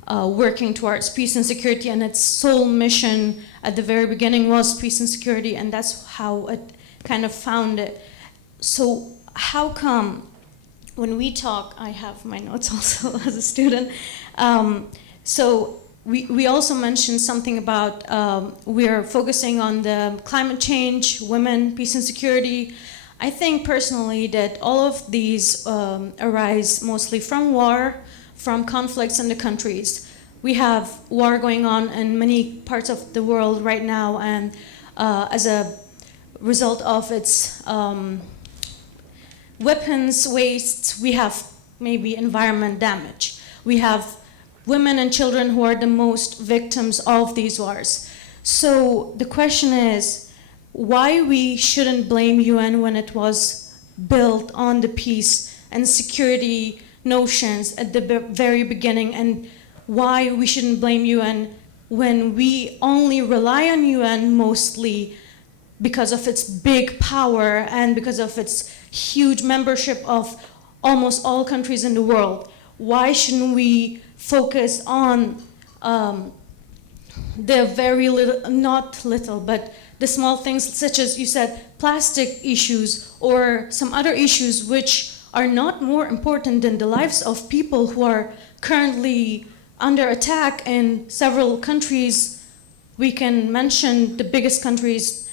working towards peace and security, and its sole mission at the very beginning was peace and security, and that's how it kind of found it. So how come when we talk, I have my notes also as a student, so we also mentioned something about we're focusing on the climate change, women, peace and security. I think personally that all of these arise mostly from war, from conflicts in the countries. We have war going on in many parts of the world right now, and as a result of its weapons waste, we have maybe environment damage. We have women and children who are the most victims of these wars. So the question is, why we shouldn't blame UN when it was built on the peace and security notions at the very beginning, and why we shouldn't blame UN when we only rely on UN mostly because of its big power and because of its huge membership of almost all countries in the world. Why shouldn't we focus on the very little, not little, but the small things such as you said, plastic issues or some other issues which are not more important than the lives of people who are currently under attack in several countries. We can mention the biggest countries,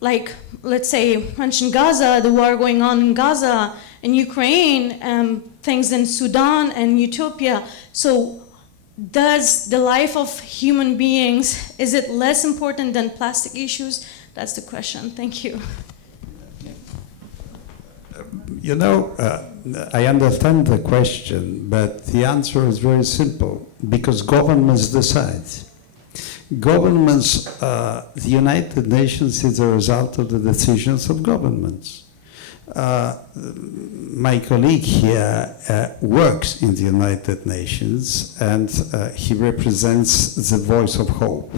like, let's say, mention Gaza, the war going on in Gaza, in Ukraine, things in Sudan and Ethiopia. So does the life of human beings, is it less important than plastic issues? That's the question. Thank you. You know, I understand the question, but the answer is very simple, because governments decide. Governments, the United Nations is a result of the decisions of governments. My colleague here works in the United Nations, and he represents the voice of hope.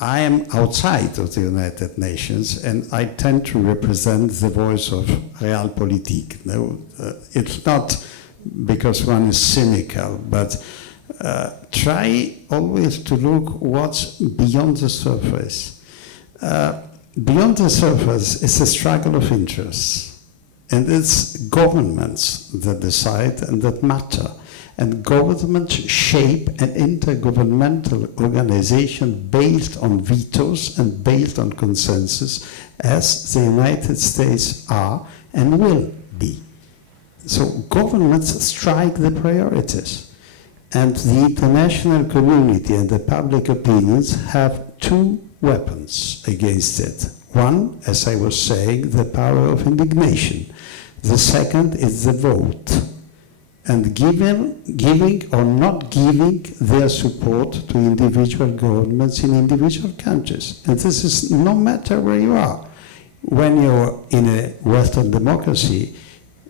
I am outside of the United Nations, and I tend to represent the voice of realpolitik. No, it's not because one is cynical, but try always to look what's beyond the surface. Beyond the surface is a struggle of interests, and it's governments that decide and that matter. And governments shape an intergovernmental organization based on vetoes and based on consensus, as the United States are and will be. So governments strike the priorities. And the international community and the public opinions have two weapons against it. One, as I was saying, the power of indignation. The second is the vote. And giving or not giving their support to individual governments in individual countries. And this is no matter where you are. When you're in a Western democracy,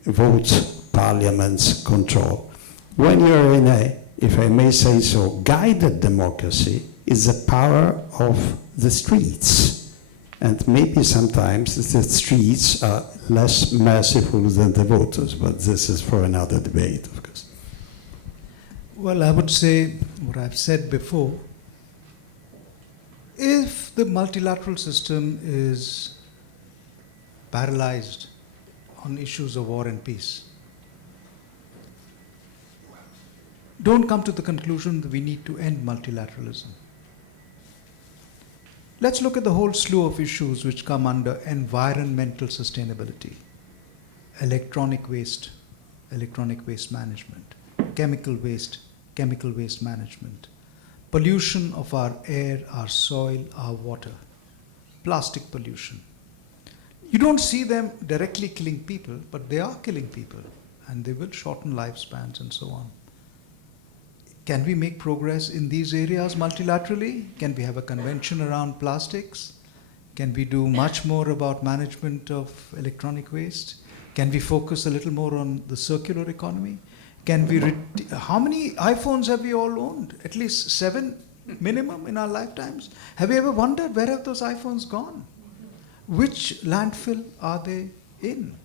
votes, parliaments control. When you're in a, if I may say so, guided democracy, is the power of the streets. And maybe sometimes the streets are less merciful than the voters, but this is for another debate, of course. Well, I would say what I've said before. If the multilateral system is paralyzed on issues of war and peace, don't come to the conclusion that we need to end multilateralism. Let's look at the whole slew of issues which come under environmental sustainability, electronic waste management, chemical waste management, pollution of our air, our soil, our water, plastic pollution. You don't see them directly killing people, but they are killing people, and they will shorten lifespans and so on. Can we make progress in these areas multilaterally? Can we have a convention around plastics? Can we do much more about management of electronic waste? Can we focus a little more on the circular economy? Can we, how many iPhones have we all owned? At least 7 minimum in our lifetimes. Have you ever wondered where have those iPhones gone? Which landfill are they in?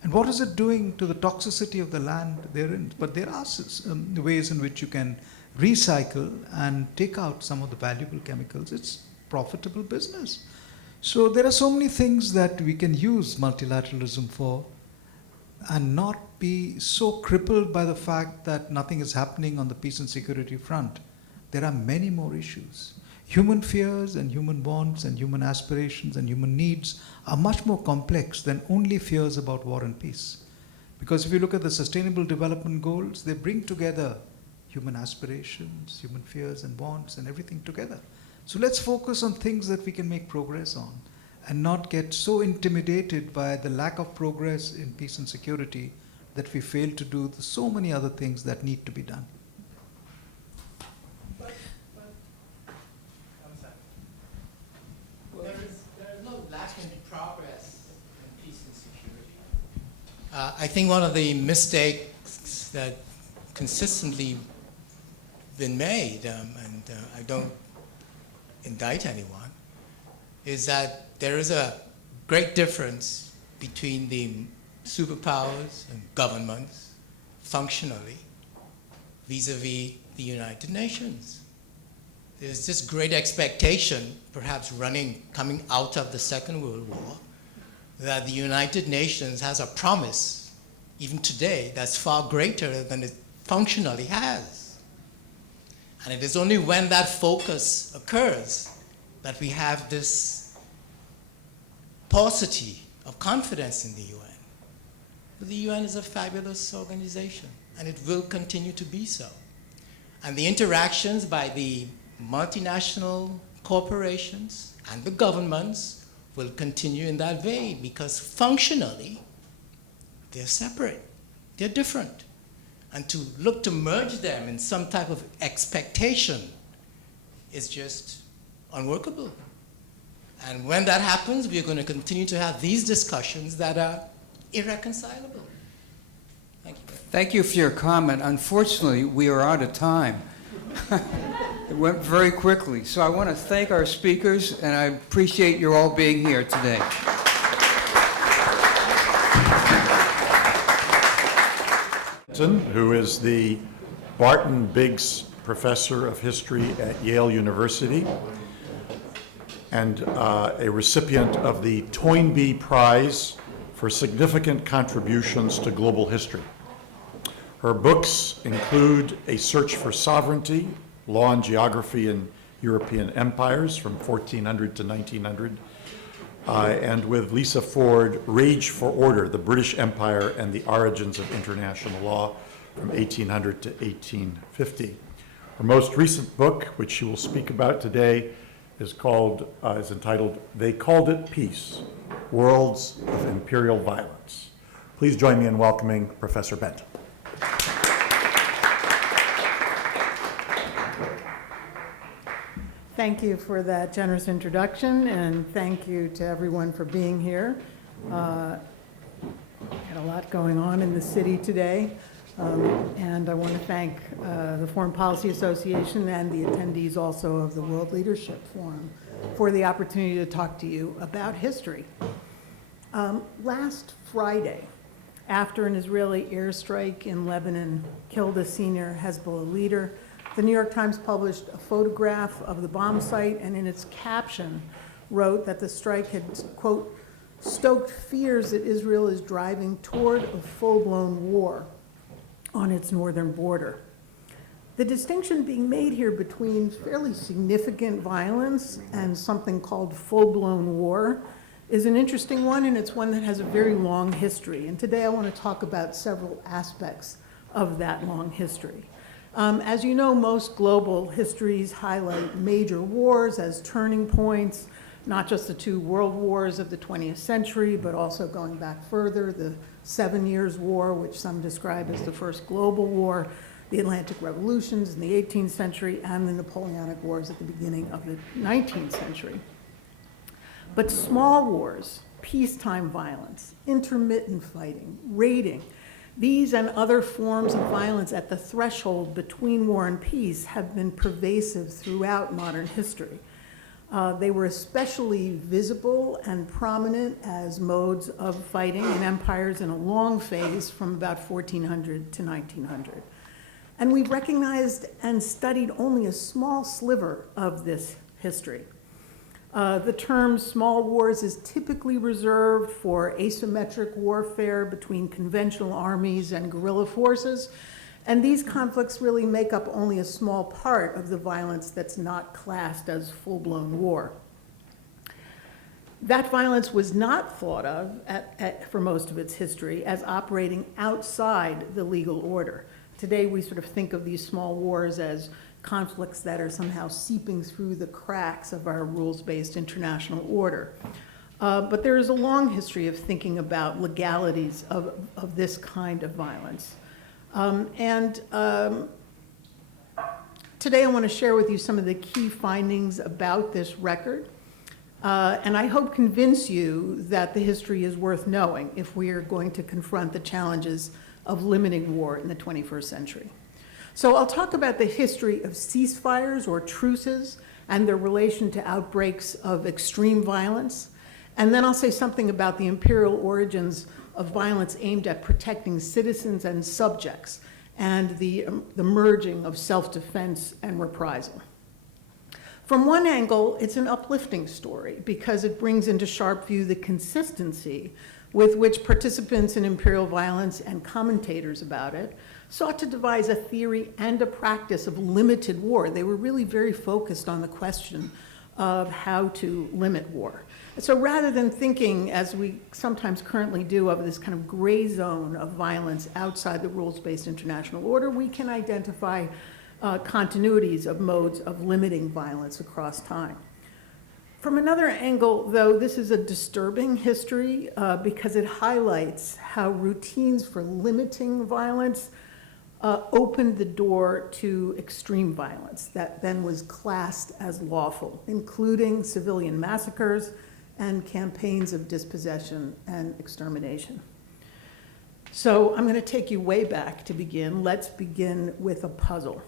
And what is it doing to the toxicity of the land they're in? But there are ways in which you can recycle and take out some of the valuable chemicals. It's profitable business. So there are so many things that we can use multilateralism for and not be so crippled by the fact that nothing is happening on the peace and security front. There are many more issues. Human fears and human wants and human aspirations and human needs are much more complex than only fears about war and peace. Because if you look at the Sustainable Development Goals, they bring together human aspirations, human fears and wants and everything together. So let's focus on things that we can make progress on and not get so intimidated by the lack of progress in peace and security that we fail to do so many other things that need to be done. There is no lack in progress in peace and security. I think one of the mistakes that consistently been made, and I don't indict anyone, is that there is a great difference between the superpowers and governments functionally vis-a-vis the United Nations. There's this great expectation, perhaps coming out of the Second World War, that the United Nations has a promise, even today, that's far greater than it functionally has. And it is only when that focus occurs that we have this paucity of confidence in the UN. But the UN is a fabulous organization, and it will continue to be so. And the interactions by the multinational corporations and the governments will continue in that vein because functionally they're separate, they're different. And to look to merge them in some type of expectation is just unworkable. And when that happens, we're going to continue to have these discussions that are irreconcilable. Thank you. Thank you for your comment. Unfortunately, we are out of time. It went very quickly. So I want to thank our speakers, and I appreciate you all being here today. Seton, who is the Barton Biggs Professor of History at Yale University and a recipient of the Toynbee Prize for significant contributions to global history. Her books include A Search for Sovereignty, Law and Geography in European Empires from 1400 to 1900, and with Lisa Ford, Rage for Order, the British Empire and the Origins of International Law from 1800 to 1850. Her most recent book, which she will speak about today, is entitled They Called It Peace, Worlds of Imperial Violence. Please join me in welcoming Professor Benton. Thank you for that generous introduction, and thank you to everyone for being here. Had a lot going on in the city today, and I want to thank the Foreign Policy Association and the attendees also of the World Leadership Forum for the opportunity to talk to you about history. Last Friday, after an Israeli airstrike in Lebanon killed a senior Hezbollah leader, the New York Times published a photograph of the bomb site and in its caption wrote that the strike had, quote, stoked fears that Israel is driving toward a full-blown war on its northern border. The distinction being made here between fairly significant violence and something called full-blown war is an interesting one, and it's one that has a very long history. And today I want to talk about several aspects of that long history. As you know, most global histories highlight major wars as turning points, not just the two world wars of the 20th century, but also going back further, the 7 Years' War, which some describe as the first global war, the Atlantic revolutions in the 18th century, and the Napoleonic Wars at the beginning of the 19th century. But small wars, peacetime violence, intermittent fighting, raiding, these and other forms of violence at the threshold between war and peace have been pervasive throughout modern history. They were especially visible and prominent as modes of fighting in empires in a long phase from about 1400 to 1900. And we've recognized and studied only a small sliver of this history. The term small wars is typically reserved for asymmetric warfare between conventional armies and guerrilla forces, and these conflicts really make up only a small part of the violence that's not classed as full-blown war. That violence was not thought of, for most of its history, as operating outside the legal order. Today we sort of think of these small wars as conflicts that are somehow seeping through the cracks of our rules-based international order. But there is a long history of thinking about legalities of this kind of violence. Today I want to share with you some of the key findings about this record, and I hope convince you that the history is worth knowing if we are going to confront the challenges of limiting war in the 21st century. So I'll talk about the history of ceasefires or truces and their relation to outbreaks of extreme violence, and then I'll say something about the imperial origins of violence aimed at protecting citizens and subjects, and the merging of self-defense and reprisal. From one angle, it's an uplifting story because it brings into sharp view the consistency with which participants in imperial violence and commentators about it sought to devise a theory and a practice of limited war. They were really very focused on the question of how to limit war. So rather than thinking, as we sometimes currently do, of this kind of gray zone of violence outside the rules-based international order, we can identify continuities of modes of limiting violence across time. From another angle, though, this is a disturbing history because it highlights how routines for limiting violence opened the door to extreme violence that then was classed as lawful, including civilian massacres and campaigns of dispossession and extermination. So I'm going to take you way back to begin. Let's begin with a puzzle.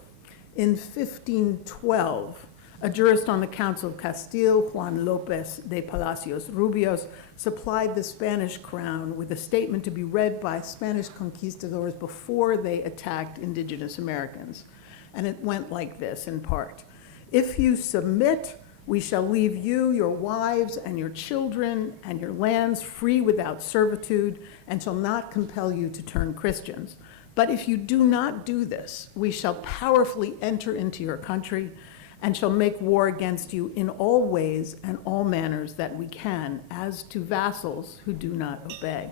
In 1512, a jurist on the Council of Castile, Juan López de Palacios Rubios, supplied the Spanish crown with a statement to be read by Spanish conquistadors before they attacked indigenous Americans. And it went like this, in part. If you submit, we shall leave you, your wives, and your children, and your lands free without servitude, and shall not compel you to turn Christians. But if you do not do this, we shall powerfully enter into your country, and shall make war against you in all ways and all manners that we can, as to vassals who do not obey.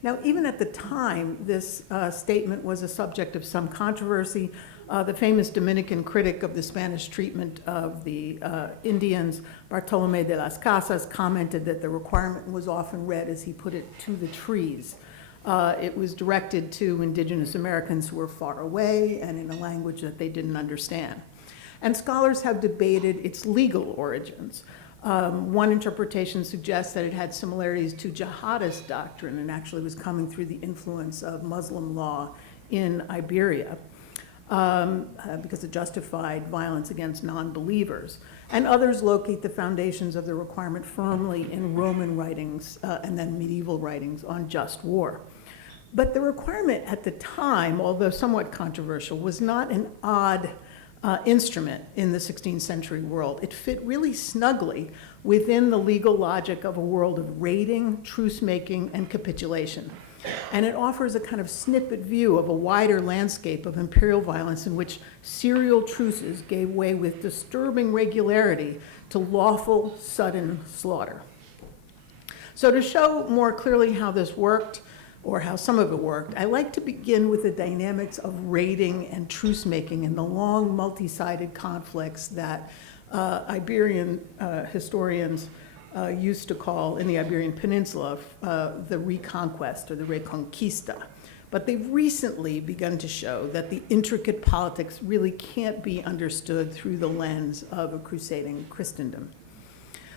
Now, even at the time, this statement was a subject of some controversy. The famous Dominican critic of the Spanish treatment of the Indians, Bartolomé de las Casas, commented that the requirement was often read, as he put it, to the trees. It was directed to indigenous Americans who were far away and in a language that they didn't understand. And scholars have debated its legal origins. One interpretation suggests that it had similarities to jihadist doctrine and actually was coming through the influence of Muslim law in Iberia. because it justified violence against non-believers. And others locate the foundations of the requirement firmly in Roman writings and then medieval writings on just war. But the requirement at the time, although somewhat controversial, was not an odd instrument in the 16th century world. It fit really snugly within the legal logic of a world of raiding, truce-making, and capitulation. And it offers a kind of snippet view of a wider landscape of imperial violence in which serial truces gave way with disturbing regularity to lawful, sudden slaughter. So to show more clearly how this worked, or how some of it worked, I like to begin with the dynamics of raiding and truce-making in the long, multi-sided conflicts that Iberian historians used to call, in the Iberian Peninsula, the Reconquest or the Reconquista. But they've recently begun to show that the intricate politics really can't be understood through the lens of a crusading Christendom.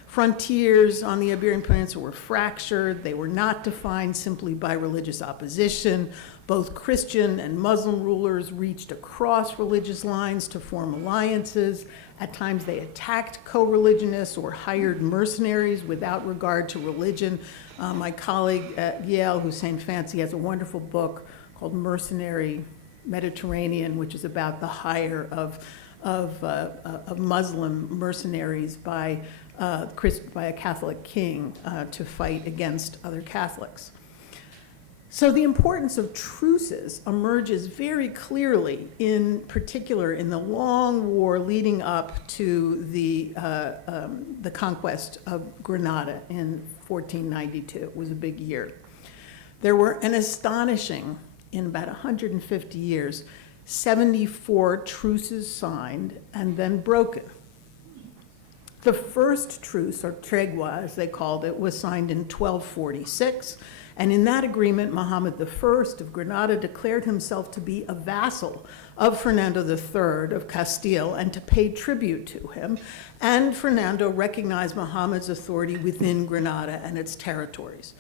Frontiers on the Iberian Peninsula were fractured. They were not defined simply by religious opposition. Both Christian and Muslim rulers reached across religious lines to form alliances. At times they attacked co-religionists or hired mercenaries without regard to religion. My colleague at Yale, Hussein Fancy, has a wonderful book called Mercenary Mediterranean, which is about the hire of Muslim mercenaries by a Catholic king to fight against other Catholics. So the importance of truces emerges very clearly, in particular in the long war leading up to the conquest of Granada in 1492. It was a big year. There were an astonishing, in about 150 years, 74 truces signed and then broken. The first truce, or tregua as they called it, was signed in 1246, and in that agreement, Muhammad I of Granada declared himself to be a vassal of Fernando III of Castile and to pay tribute to him, and Fernando recognized Muhammad's authority within Granada and its territories.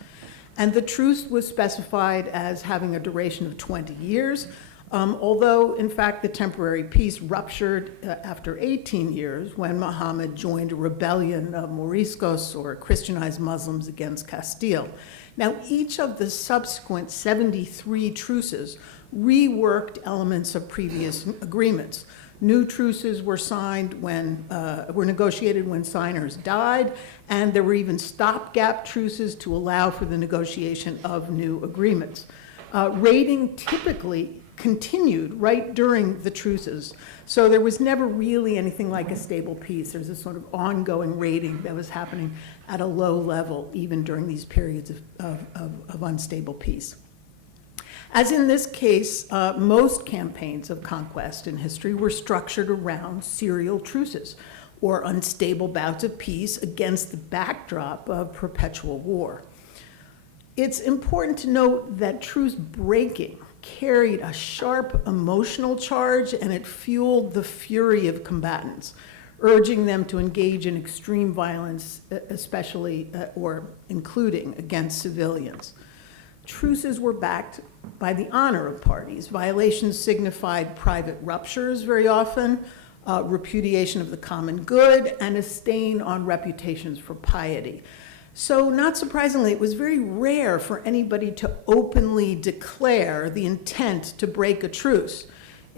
And the truce was specified as having a duration of 20 years, although, in fact, the temporary peace ruptured after 18 years when Muhammad joined a rebellion of Moriscos, or Christianized Muslims, against Castile. Now, each of the subsequent 73 truces reworked elements of previous agreements. New truces were signed were negotiated when signers died, and there were even stopgap truces to allow for the negotiation of new agreements. Raiding typically continued right during the truces. So there was never really anything like a stable peace. There's a sort of ongoing raiding that was happening at a low level, even during these periods of unstable peace. As in this case, most campaigns of conquest in history were structured around serial truces, or unstable bouts of peace against the backdrop of perpetual war. It's important to note that truce breaking carried a sharp emotional charge, and it fueled the fury of combatants, urging them to engage in extreme violence, especially or including against civilians. Truces were backed by the honor of parties. Violations signified private ruptures very often, repudiation of the common good, and a stain on reputations for piety. So not surprisingly, it was very rare for anybody to openly declare the intent to break a truce.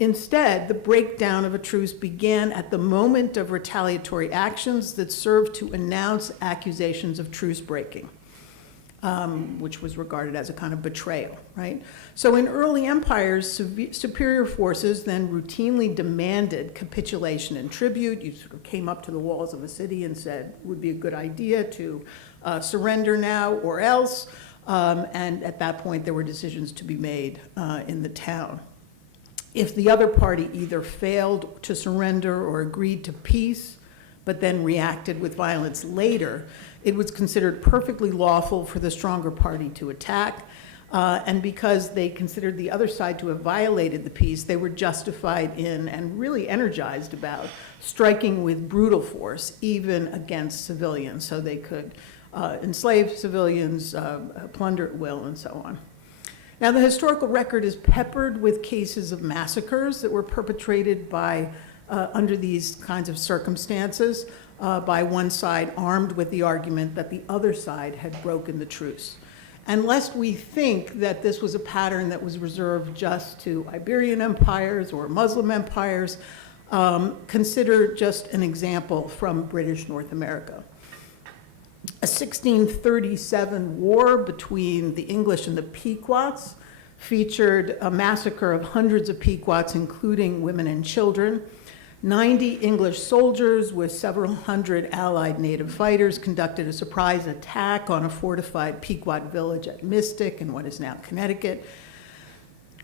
Instead, the breakdown of a truce began at the moment of retaliatory actions that served to announce accusations of truce breaking, which was regarded as a kind of betrayal, right? So in early empires, superior forces then routinely demanded capitulation and tribute. You sort of came up to the walls of a city and said, would be a good idea to surrender now or else. And at that point, there were decisions to be made in the town. If the other party either failed to surrender or agreed to peace, but then reacted with violence later, it was considered perfectly lawful for the stronger party to attack. And because they considered the other side to have violated the peace, they were justified in and really energized about striking with brutal force, even against civilians, so they could enslave civilians, plunder at will, and so on. Now, the historical record is peppered with cases of massacres that were perpetrated by, under these kinds of circumstances, by one side armed with the argument that the other side had broken the truce. And lest we think that this was a pattern that was reserved just to Iberian empires or Muslim empires, consider just an example from British North America. A 1637 war between the English and the Pequots featured a massacre of hundreds of Pequots, including women and children. 90 English soldiers with several hundred allied native fighters conducted a surprise attack on a fortified Pequot village at Mystic in what is now Connecticut.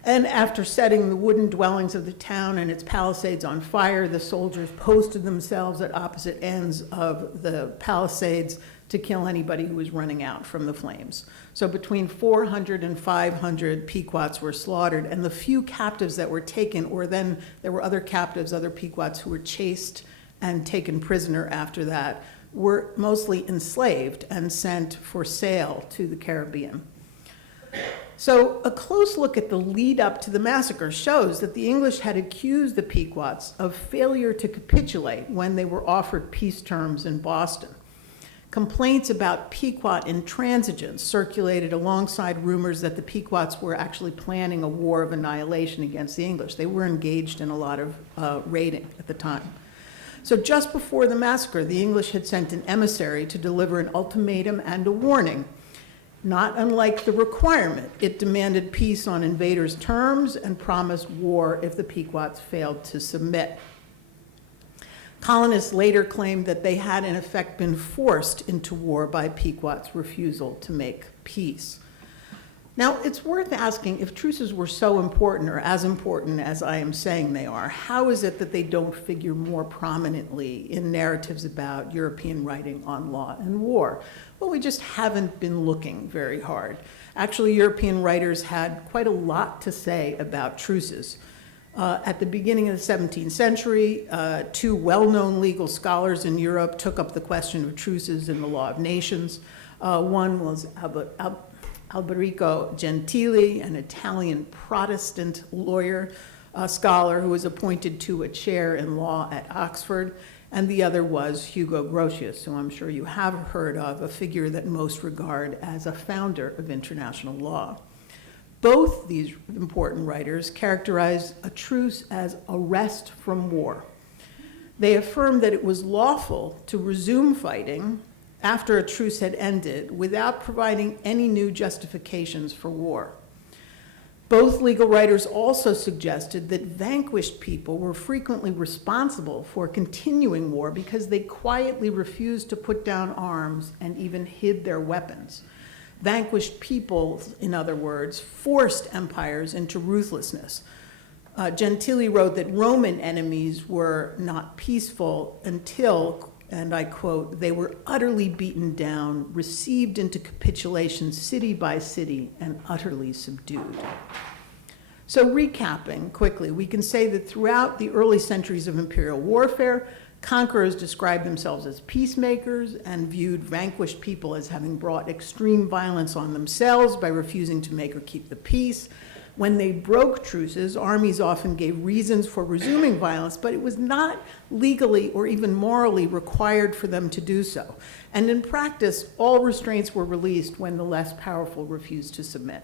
And after setting the wooden dwellings of the town and its palisades on fire, the soldiers posted themselves at opposite ends of the palisades to kill anybody who was running out from the flames. So between 400 and 500 Pequots were slaughtered, and the few captives that were taken, or then there were other captives, other Pequots who were chased and taken prisoner after that, were mostly enslaved and sent for sale to the Caribbean. So a close look at the lead up to the massacre shows that the English had accused the Pequots of failure to capitulate when they were offered peace terms in Boston. Complaints about Pequot intransigence circulated alongside rumors that the Pequots were actually planning a war of annihilation against the English. They were engaged in a lot of raiding at the time. So just before the massacre, the English had sent an emissary to deliver an ultimatum and a warning. Not unlike the requirement, it demanded peace on invaders' terms and promised war if the Pequots failed to submit. Colonists later claimed that they had in effect been forced into war by Pequot's refusal to make peace. Now, it's worth asking, if truces were so important or as important as I am saying they are, how is it that they don't figure more prominently in narratives about European writing on law and war? Well, we just haven't been looking very hard. Actually, European writers had quite a lot to say about truces. At the beginning of the 17th century, two well-known legal scholars in Europe took up the question of truces in the law of nations. One was Alberico Gentili, an Italian Protestant lawyer, scholar who was appointed to a chair in law at Oxford, and the other was Hugo Grotius, who I'm sure you have heard of, a figure that most regard as a founder of international law. Both these important writers characterized a truce as a rest from war. They affirmed that it was lawful to resume fighting after a truce had ended without providing any new justifications for war. Both legal writers also suggested that vanquished people were frequently responsible for continuing war because they quietly refused to put down arms and even hid their weapons. Vanquished people, in other words, forced empires into ruthlessness. Gentili wrote that Roman enemies were not peaceful until, and I quote, they were utterly beaten down, received into capitulation city by city, and utterly subdued. So recapping quickly, we can say that throughout the early centuries of imperial warfare, conquerors described themselves as peacemakers and viewed vanquished people as having brought extreme violence on themselves by refusing to make or keep the peace. When they broke truces, armies often gave reasons for resuming violence, but it was not legally or even morally required for them to do so. And in practice, all restraints were released when the less powerful refused to submit.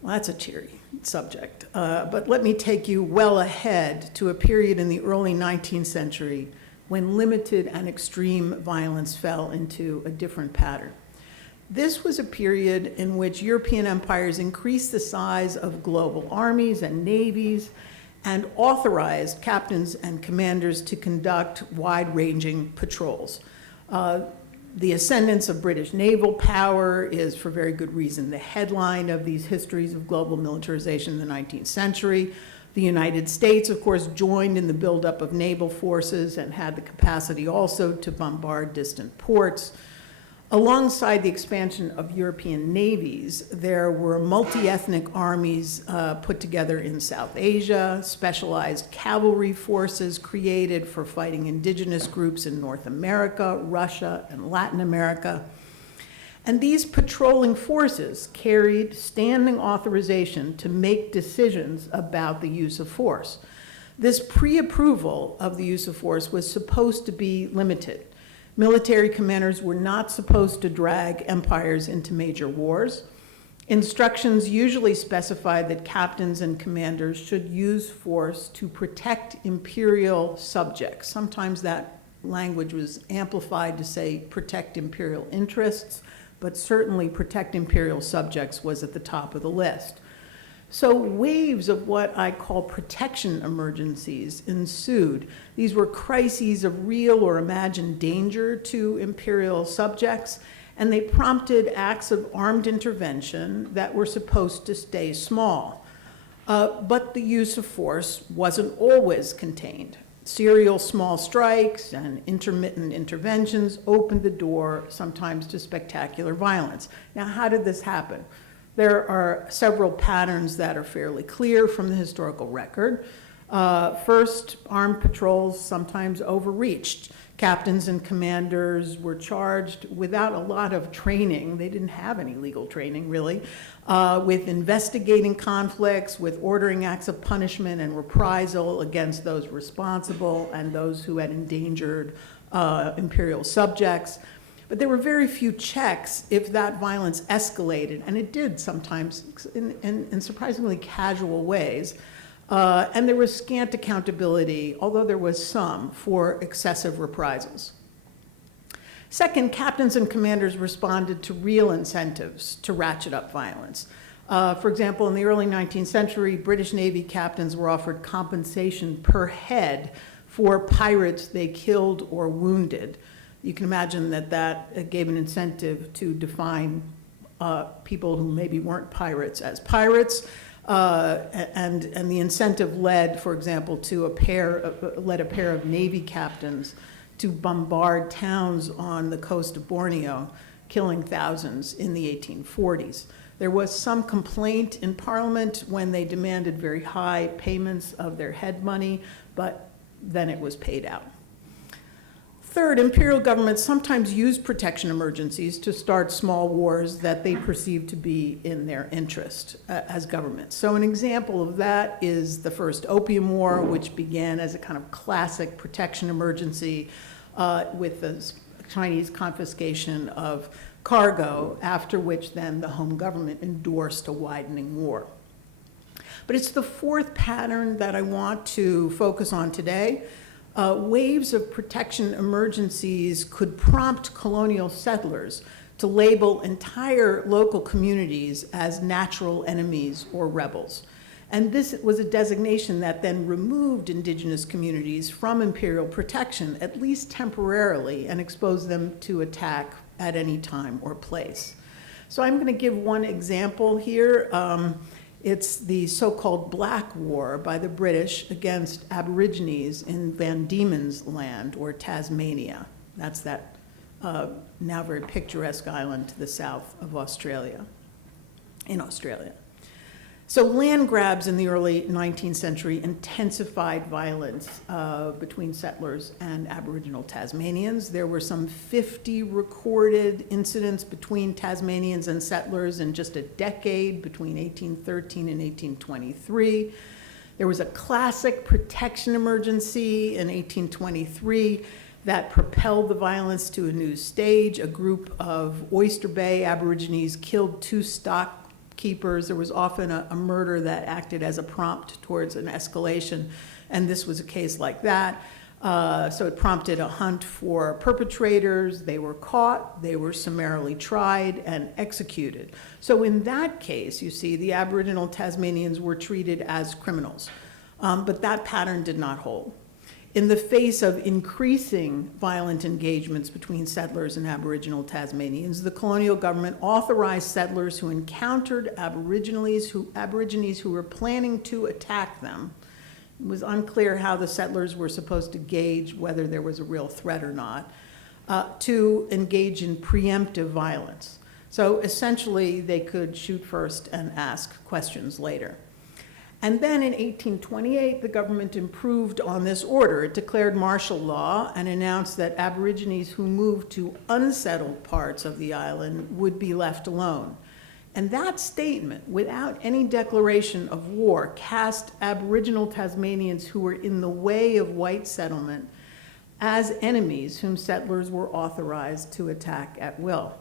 Well, that's a cheery subject, but let me take you well ahead to a period in the early 19th century when limited and extreme violence fell into a different pattern. This was a period in which European empires increased the size of global armies and navies and authorized captains and commanders to conduct wide-ranging patrols. The ascendance of British naval power is, for very good reason, the headline of these histories of global militarization in the 19th century. The United States, of course, joined in the buildup of naval forces and had the capacity also to bombard distant ports. Alongside the expansion of European navies, there were multi-ethnic armies put together in South Asia, specialized cavalry forces created for fighting indigenous groups in North America, Russia, and Latin America. And these patrolling forces carried standing authorization to make decisions about the use of force. This pre-approval of the use of force was supposed to be limited. Military commanders were not supposed to drag empires into major wars. Instructions usually specified that captains and commanders should use force to protect imperial subjects. Sometimes that language was amplified to say protect imperial interests, but certainly protect imperial subjects was at the top of the list. So waves of what I call protection emergencies ensued. These were crises of real or imagined danger to imperial subjects, and they prompted acts of armed intervention that were supposed to stay small. But the use of force wasn't always contained. Serial small strikes and intermittent interventions opened the door sometimes to spectacular violence. Now, how did this happen? There are several patterns that are fairly clear from the historical record. First, armed patrols sometimes overreached. Captains and commanders were charged without a lot of training. They didn't have any legal training, really, with investigating conflicts, with ordering acts of punishment and reprisal against those responsible and those who had endangered imperial subjects. But there were very few checks if that violence escalated, and it did sometimes in surprisingly casual ways. And there was scant accountability, although there was some, for excessive reprisals. Second, captains and commanders responded to real incentives to ratchet up violence. For example, in the early 19th century, British Navy captains were offered compensation per head for pirates they killed or wounded. You can imagine that that gave an incentive to define people who maybe weren't pirates as pirates. And the incentive led, for example, to a pair of Navy captains to bombard towns on the coast of Borneo, killing thousands in the 1840s. There was some complaint in Parliament when they demanded very high payments of their head money, but then it was paid out. Third, imperial governments sometimes used protection emergencies to start small wars that they perceived to be in their interest as governments. So an example of that is the First Opium War, which began as a kind of classic protection emergency with the Chinese confiscation of cargo, after which then the home government endorsed a widening war. But it's the fourth pattern that I want to focus on today. Waves of protection emergencies could prompt colonial settlers to label entire local communities as natural enemies or rebels. And this was a designation that then removed indigenous communities from imperial protection, at least temporarily, and exposed them to attack at any time or place. So I'm going to give one example here. It's the so-called Black War by the British against Aborigines in Van Diemen's Land, or Tasmania. That's that now very picturesque island to the south of Australia, in Australia. So land grabs in the early 19th century intensified violence between settlers and Aboriginal Tasmanians. There were some 50 recorded incidents between Tasmanians and settlers in just a decade, between 1813 and 1823. There was a classic protection emergency in 1823 that propelled the violence to a new stage. A group of Oyster Bay Aborigines killed 2 stock keepers. There was often a murder that acted as a prompt towards an escalation, and this was a case like that. So it prompted a hunt for perpetrators. They were caught, they were summarily tried and executed. So in that case, you see, the Aboriginal Tasmanians were treated as criminals, but that pattern did not hold. In the face of increasing violent engagements between settlers and Aboriginal Tasmanians, the colonial government authorized settlers who encountered Aborigines who were planning to attack them. It was unclear how the settlers were supposed to gauge whether there was a real threat or not, to engage in preemptive violence. So essentially, they could shoot first and ask questions later. And then in 1828, the government improved on this order. It declared martial law and announced that Aborigines who moved to unsettled parts of the island would be left alone. And that statement, without any declaration of war, cast Aboriginal Tasmanians who were in the way of white settlement as enemies whom settlers were authorized to attack at will.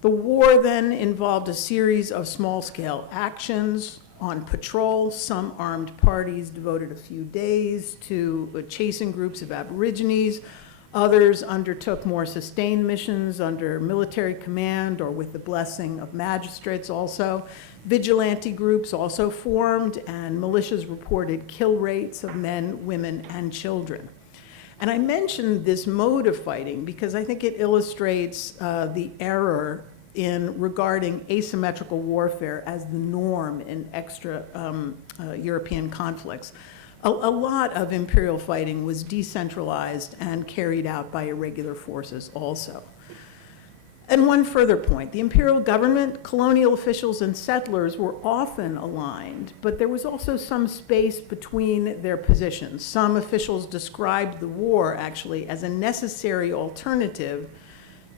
The war then involved a series of small-scale actions on patrol. Some armed parties devoted a few days to chasing groups of Aborigines. Others undertook more sustained missions under military command or with the blessing of magistrates also. Vigilante groups also formed, and militias reported kill rates of men, women, and children. And I mentioned this mode of fighting because I think it illustrates the error in regarding asymmetrical warfare as the norm in extra European conflicts. A lot of imperial fighting was decentralized and carried out by irregular forces also. And one further point, the imperial government, colonial officials, and settlers were often aligned, but there was also some space between their positions. Some officials described the war actually as a necessary alternative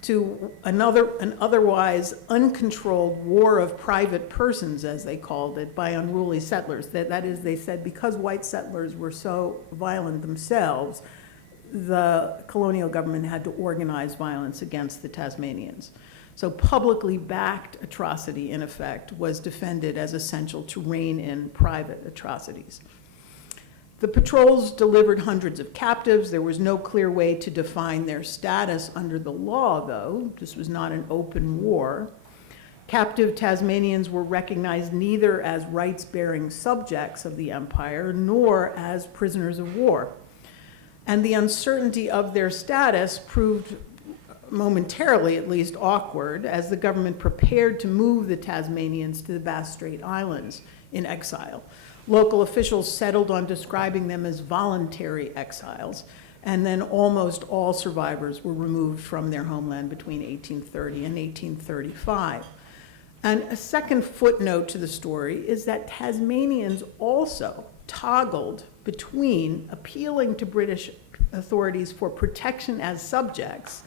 to an otherwise uncontrolled war of private persons, as they called it, by unruly settlers. That is, they said because white settlers were so violent themselves, the colonial government had to organize violence against the Tasmanians. So publicly backed atrocity, in effect, was defended as essential to rein in private atrocities. The patrols delivered hundreds of captives. There was no clear way to define their status under the law, though. This was not an open war. Captive Tasmanians were recognized neither as rights-bearing subjects of the empire nor as prisoners of war. And the uncertainty of their status proved momentarily, at least, awkward as the government prepared to move the Tasmanians to the Bass Strait Islands in exile. Local officials settled on describing them as voluntary exiles, and then almost all survivors were removed from their homeland between 1830 and 1835. And a second footnote to the story is that Tasmanians also toggled between appealing to British authorities for protection as subjects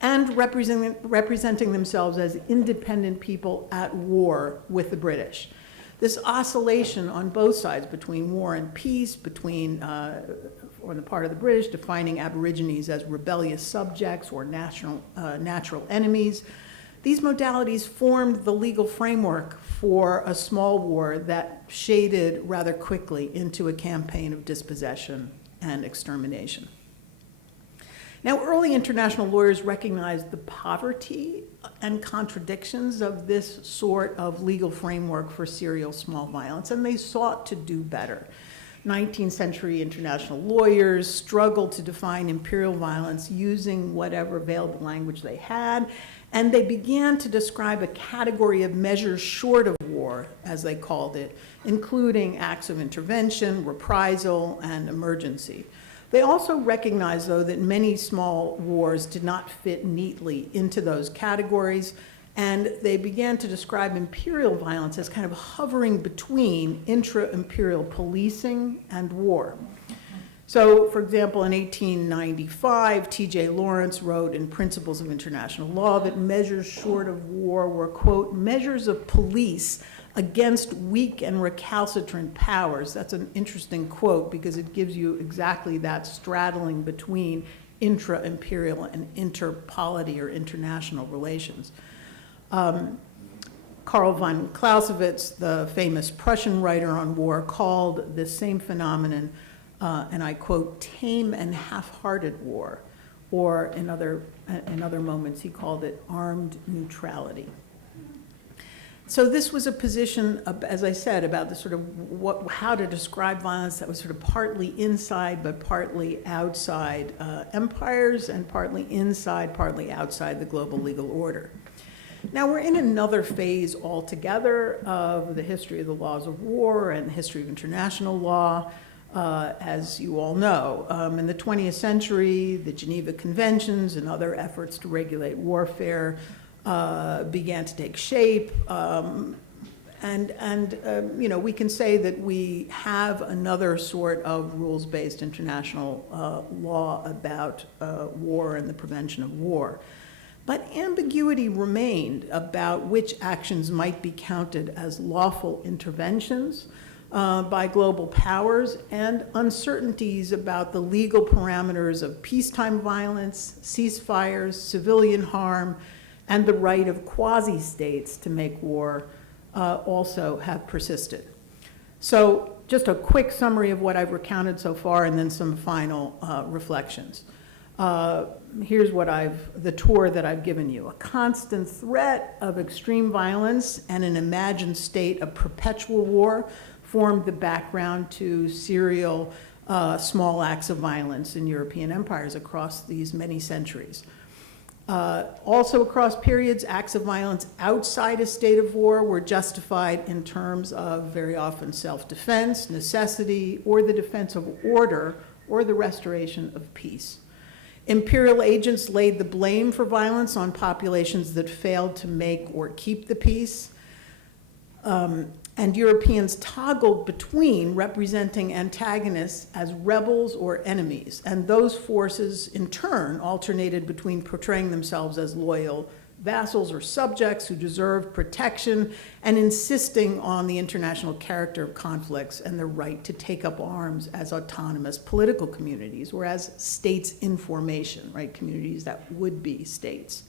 and representing themselves as independent people at war with the British. This oscillation on both sides between war and peace, between, on the part of the British, defining Aborigines as rebellious subjects or natural enemies, these modalities formed the legal framework for a small war that shaded rather quickly into a campaign of dispossession and extermination. Now, early international lawyers recognized the poverty and contradictions of this sort of legal framework for serial small violence, and they sought to do better. 19th century international lawyers struggled to define imperial violence using whatever available language they had, and they began to describe a category of measures short of war, as they called it, including acts of intervention, reprisal, and emergency. They also recognized, though, that many small wars did not fit neatly into those categories, and they began to describe imperial violence as kind of hovering between intra-imperial policing and war. So, for example, in 1895, T.J. Lawrence wrote in Principles of International Law that measures short of war were, quote, measures of police against weak and recalcitrant powers. That's an interesting quote because it gives you exactly that straddling between intra-imperial and interpolity or international relations. Karl von Clausewitz, the famous Prussian writer on war, called this same phenomenon, and I quote, tame and half-hearted war, or in other moments he called it armed neutrality. So this was a position, as I said, about the sort of how to describe violence that was sort of partly inside but partly outside empires and partly inside, partly outside the global legal order. Now we're in another phase altogether of the history of the laws of war and the history of international law, as you all know. In the 20th century, the Geneva Conventions and other efforts to regulate warfare began to take shape, You know, we can say that we have another sort of rules-based international law about war and the prevention of war. But ambiguity remained about which actions might be counted as lawful interventions by global powers, and uncertainties about the legal parameters of peacetime violence, ceasefires, civilian harm, and the right of quasi-states to make war also have persisted. So just a quick summary of what I've recounted so far, and then some final reflections. Here's what the tour that I've given you. A constant threat of extreme violence and an imagined state of perpetual war formed the background to serial small acts of violence in European empires across these many centuries. Also across periods, acts of violence outside a state of war were justified in terms of very often self-defense, necessity, or the defense of order, or the restoration of peace. Imperial agents laid the blame for violence on populations that failed to make or keep the peace. And Europeans toggled between representing antagonists as rebels or enemies, and those forces in turn alternated between portraying themselves as loyal vassals or subjects who deserved protection and insisting on the international character of conflicts and the right to take up arms as autonomous political communities or as states in formation, right, communities that would be states.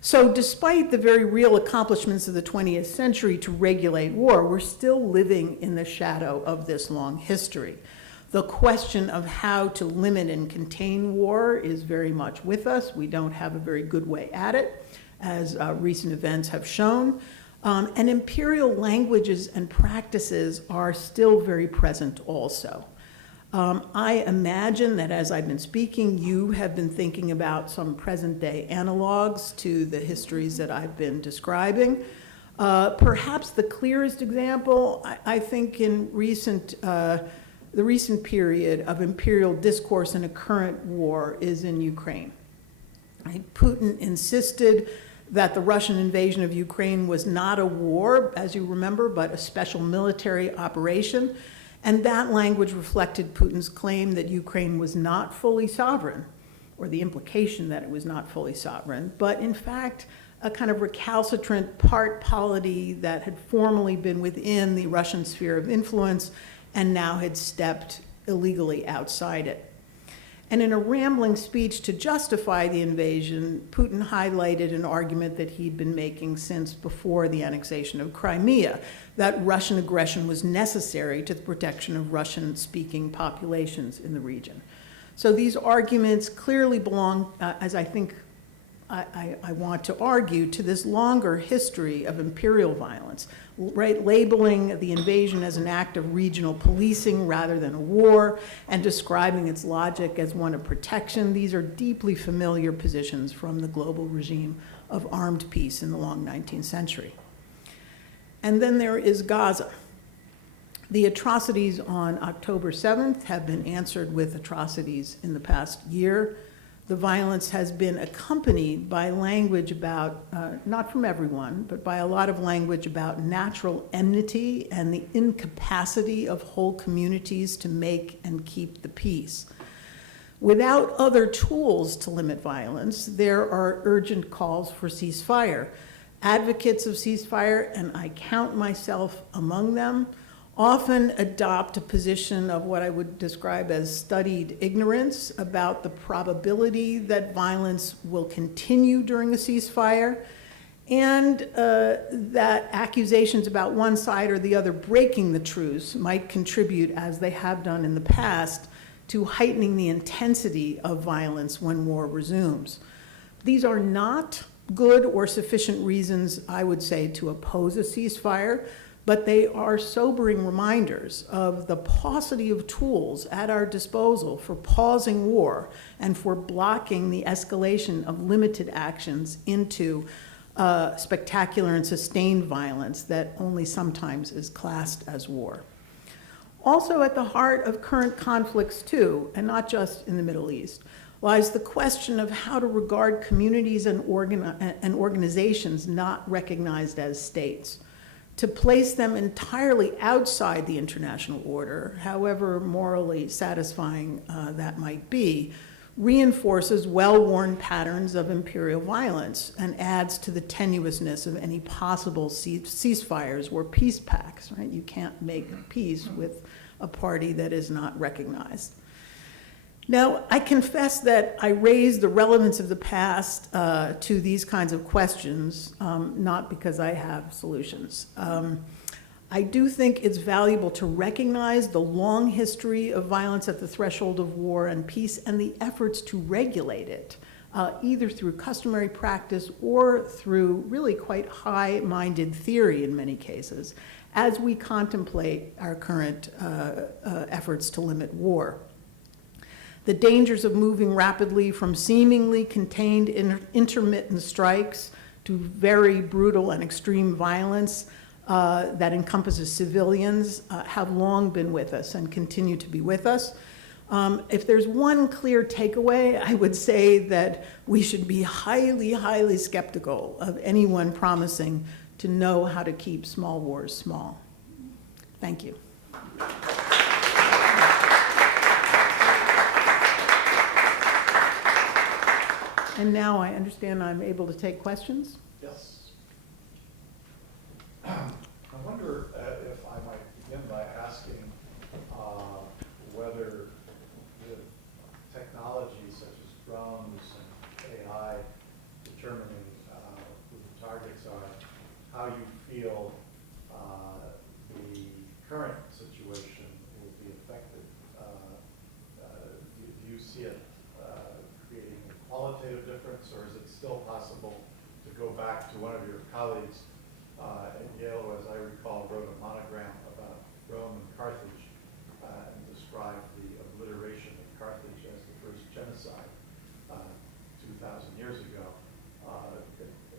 So despite the very real accomplishments of the 20th century to regulate war, we're still living in the shadow of this long history. The question of how to limit and contain war is very much with us. We don't have a very good way at it, as recent events have shown. And imperial languages and practices are still very present also. I imagine that as I've been speaking, you have been thinking about some present-day analogs to the histories that I've been describing. Perhaps the clearest example, I think, in the recent period of imperial discourse in a current war is in Ukraine. Right? Putin insisted that the Russian invasion of Ukraine was not a war, as you remember, but a special military operation. And that language reflected Putin's claim that Ukraine was not fully sovereign, or the implication that it was not fully sovereign, but in fact, a kind of recalcitrant part polity that had formerly been within the Russian sphere of influence and now had stepped illegally outside it. And in a rambling speech to justify the invasion, Putin highlighted an argument that he'd been making since before the annexation of Crimea, that Russian aggression was necessary to the protection of Russian-speaking populations in the region. So these arguments clearly belong, as I think I want to argue, to this longer history of imperial violence, right? Labeling the invasion as an act of regional policing rather than a war, and describing its logic as one of protection. These are deeply familiar positions from the global regime of armed peace in the long 19th century. And then there is Gaza. The atrocities on October 7th have been answered with atrocities in the past year. The violence has been accompanied by language about, not from everyone, but by a lot of language about natural enmity and the incapacity of whole communities to make and keep the peace. Without other tools to limit violence, there are urgent calls for ceasefire. Advocates of ceasefire, and I count myself among them, often adopt a position of what I would describe as studied ignorance about the probability that violence will continue during a ceasefire, and that accusations about one side or the other breaking the truce might contribute, as they have done in the past, to heightening the intensity of violence when war resumes. These are not good or sufficient reasons, I would say, to oppose a ceasefire, but they are sobering reminders of the paucity of tools at our disposal for pausing war and for blocking the escalation of limited actions into spectacular and sustained violence that only sometimes is classed as war. Also at the heart of current conflicts too, and not just in the Middle East, lies the question of how to regard communities and organizations not recognized as states. to place them entirely outside the international order, however morally satisfying that might be, reinforces well-worn patterns of imperial violence and adds to the tenuousness of any possible ceasefires or peace pacts, right? You can't make peace with a party that is not recognized. Now, I confess that I raise the relevance of the past to these kinds of questions, not because I have solutions. I do think it's valuable to recognize the long history of violence at the threshold of war and peace and the efforts to regulate it, either through customary practice or through really quite high-minded theory in many cases, as we contemplate our current efforts to limit war. The dangers of moving rapidly from seemingly contained intermittent strikes to very brutal and extreme violence that encompasses civilians have long been with us and continue to be with us. If there's one clear takeaway, I would say that we should be highly, highly skeptical of anyone promising to know how to keep small wars small. Thank you. And now I understand I'm able to take questions? Yes. I wonder if I might begin by asking whether the technologies such as drones and AI determining who the targets are, how you feel the current situation will be affected. Do you see it creating a qualitative difference, or is it still possible to go back to one of your colleagues at Yale, as I recall, wrote a monogram about Rome and Carthage and described the obliteration of Carthage as the first genocide 2,000 years ago.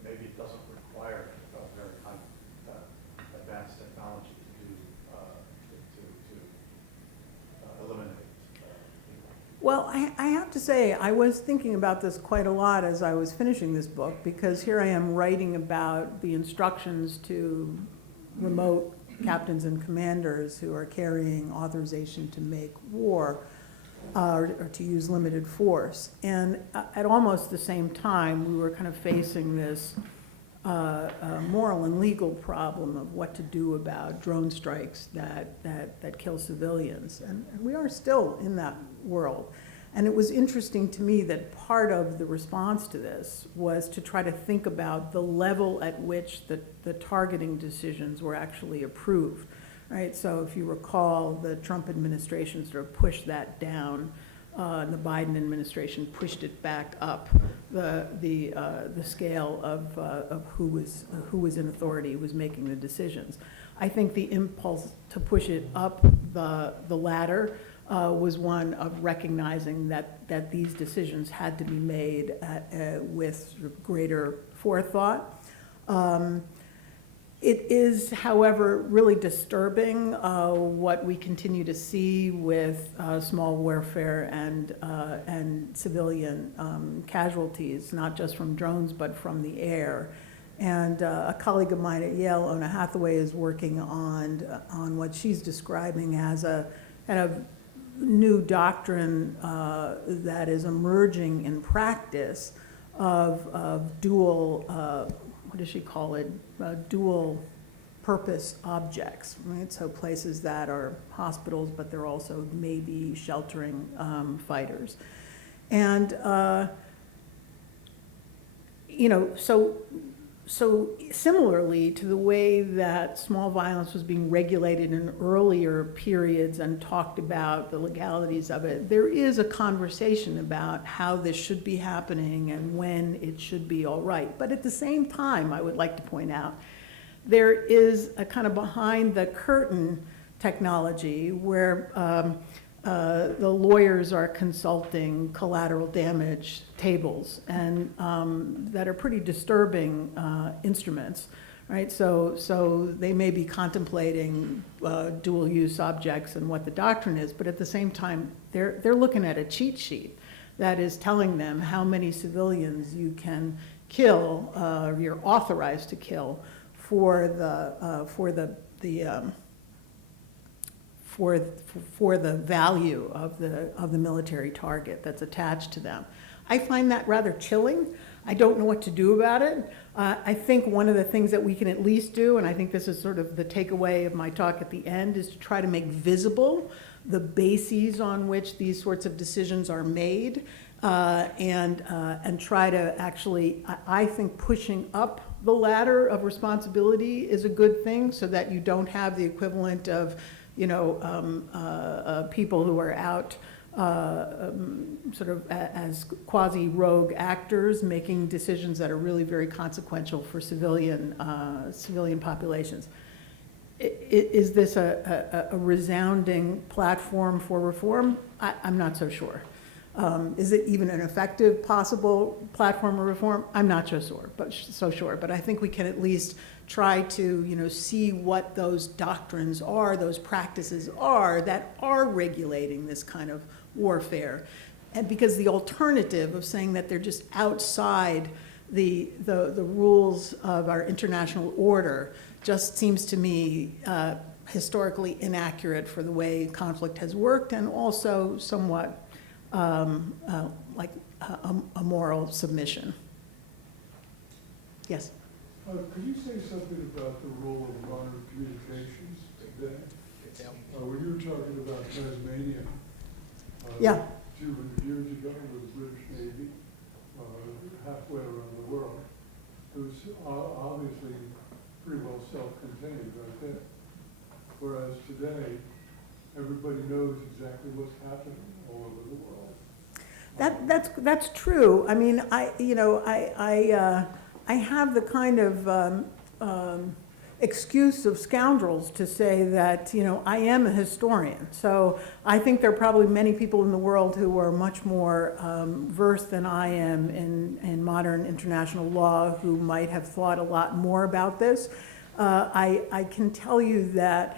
Maybe it doesn't require a very high advanced technology to eliminate. Well, I have to say, I was thinking about this quite a lot as I was finishing this book, because here I am writing about the instructions to remote captains and commanders who are carrying authorization to make war or to use limited force. And at almost the same time, we were kind of facing this moral and legal problem of what to do about drone strikes that kill civilians. And we are still in that world. And it was interesting to me that part of the response to this was to try to think about the level at which the targeting decisions were actually approved, right? So if you recall, the Trump administration sort of pushed that down. The Biden administration pushed it back up the scale of who was in authority, who was making the decisions. I think the impulse to push it up the ladder was one of recognizing that these decisions had to be made with sort of greater forethought. It is, however, really disturbing what we continue to see with small warfare and civilian casualties, not just from drones, but from the air. And a colleague of mine at Yale, Ona Hathaway, is working on what she's describing as a kind of new doctrine that is emerging in practice of dual, what does she call it, dual purpose objects, right? So places that are hospitals, but they're also maybe sheltering fighters. And, you know, so similarly to the way that small violence was being regulated in earlier periods and talked about the legalities of it, there is a conversation about how this should be happening and when it should be all right. But at the same time, I would like to point out, there is a kind of behind the curtain technology where the lawyers are consulting collateral damage tables, and that are pretty disturbing instruments, right? So they may be contemplating dual use objects and what the doctrine is, but at the same time, they're looking at a cheat sheet that is telling them how many civilians you can kill, you're authorized to kill for the value of the military target that's attached to them. I find that rather chilling. I don't know what to do about it. I think one of the things that we can at least do, and I think this is sort of the takeaway of my talk at the end, is to try to make visible the bases on which these sorts of decisions are made, and try to actually, I think pushing up the ladder of responsibility is a good thing, so that you don't have the equivalent of, you know, people who are out sort of as quasi-rogue actors making decisions that are really very consequential for civilian populations. Is this a resounding platform for reform? I'm not so sure. Is it even an effective possible platform of reform? I'm not so sure, but I think we can at least try to, you know, see what those doctrines are, those practices are that are regulating this kind of warfare. And because the alternative of saying that they're just outside the rules of our international order just seems to me historically inaccurate for the way conflict has worked, and also somewhat like a moral submission. Yes? Could you say something about the role of modern communications today? When you were talking about Tasmania, Yeah. 200 years ago with the British Navy, halfway around the world, it was obviously pretty well self-contained right there. Whereas today, everybody knows exactly what's happening all over the world. That's true. I mean, I have the kind of excuse of scoundrels to say that, you know, I am a historian. So I think there are probably many people in the world who are much more versed than I am in modern international law, who might have thought a lot more about this. I can tell you that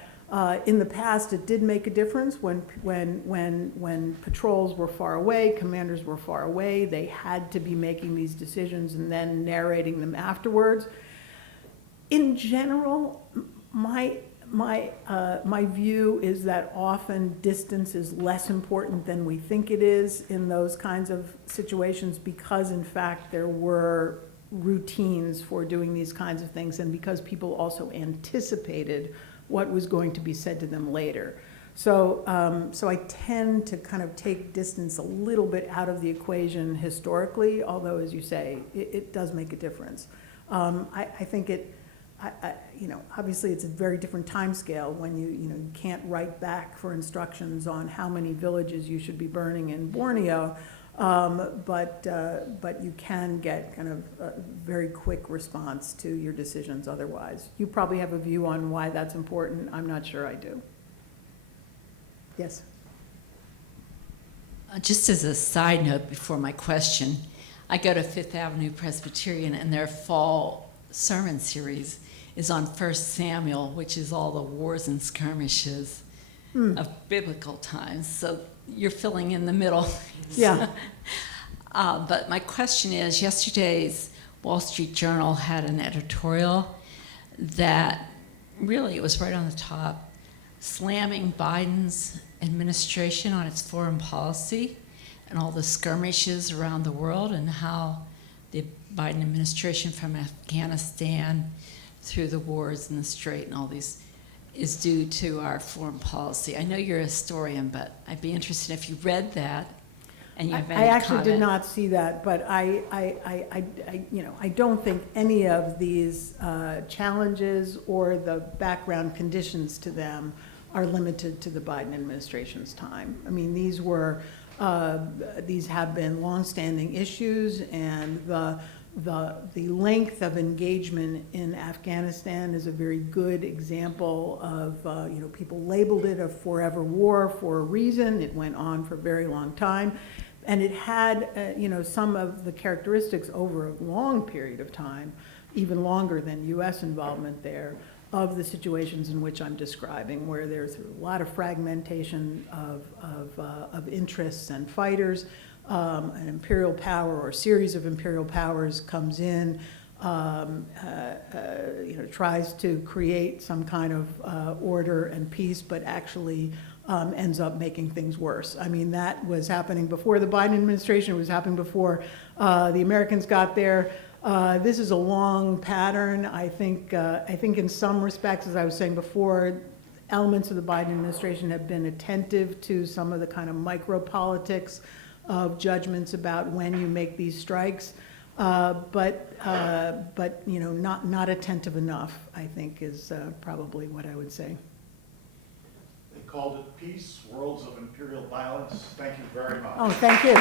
in the past, it did make a difference when patrols were far away, commanders were far away. They had to be making these decisions and then narrating them afterwards. In general, my view is that often distance is less important than we think it is in those kinds of situations, because in fact there were routines for doing these kinds of things, and because people also anticipated what was going to be said to them later. So I tend to kind of take distance a little bit out of the equation historically, although, as you say, it does make a difference. I think you know, obviously it's a very different time scale when you can't write back for instructions on how many villages you should be burning in Borneo, but you can get kind of a very quick response to your decisions otherwise. You probably have a view on why that's important. I'm not sure I do. Yes? Just as a side note before my question, I go to Fifth Avenue Presbyterian, and their fall sermon series is on 1 Samuel, which is all the wars and skirmishes of biblical times. So you're filling in the middle. Yeah. But my question is, yesterday's Wall Street Journal had an editorial that really, it was right on the top, slamming Biden's administration on its foreign policy and all the skirmishes around the world, and how the Biden administration, from Afghanistan through the wars in the Strait and all these, is due to our foreign policy. I know you're a historian, but I'd be interested if you read that and you have any I actually comment. did not see that, but I don't think any of these challenges or the background conditions to them are limited to the Biden administration's time. I mean, these have been longstanding issues, and the length of engagement in Afghanistan is a very good example of, people labeled it a forever war for a reason. It went on for a very long time. And it had, some of the characteristics over a long period of time, even longer than U.S. involvement there, of the situations in which I'm describing, where there's a lot of fragmentation of interests and fighters. An imperial power or series of imperial powers comes in, tries to create some kind of order and peace, but actually ends up making things worse. I mean, that was happening before the Biden administration. It was happening before the Americans got there. This is a long pattern. I think in some respects, as I was saying before, elements of the Biden administration have been attentive to some of the kind of micro-politics of judgments about when you make these strikes, but not attentive enough, I think, is probably what I would say. They called it peace, worlds of imperial violence. Thank you very much. Oh, thank you.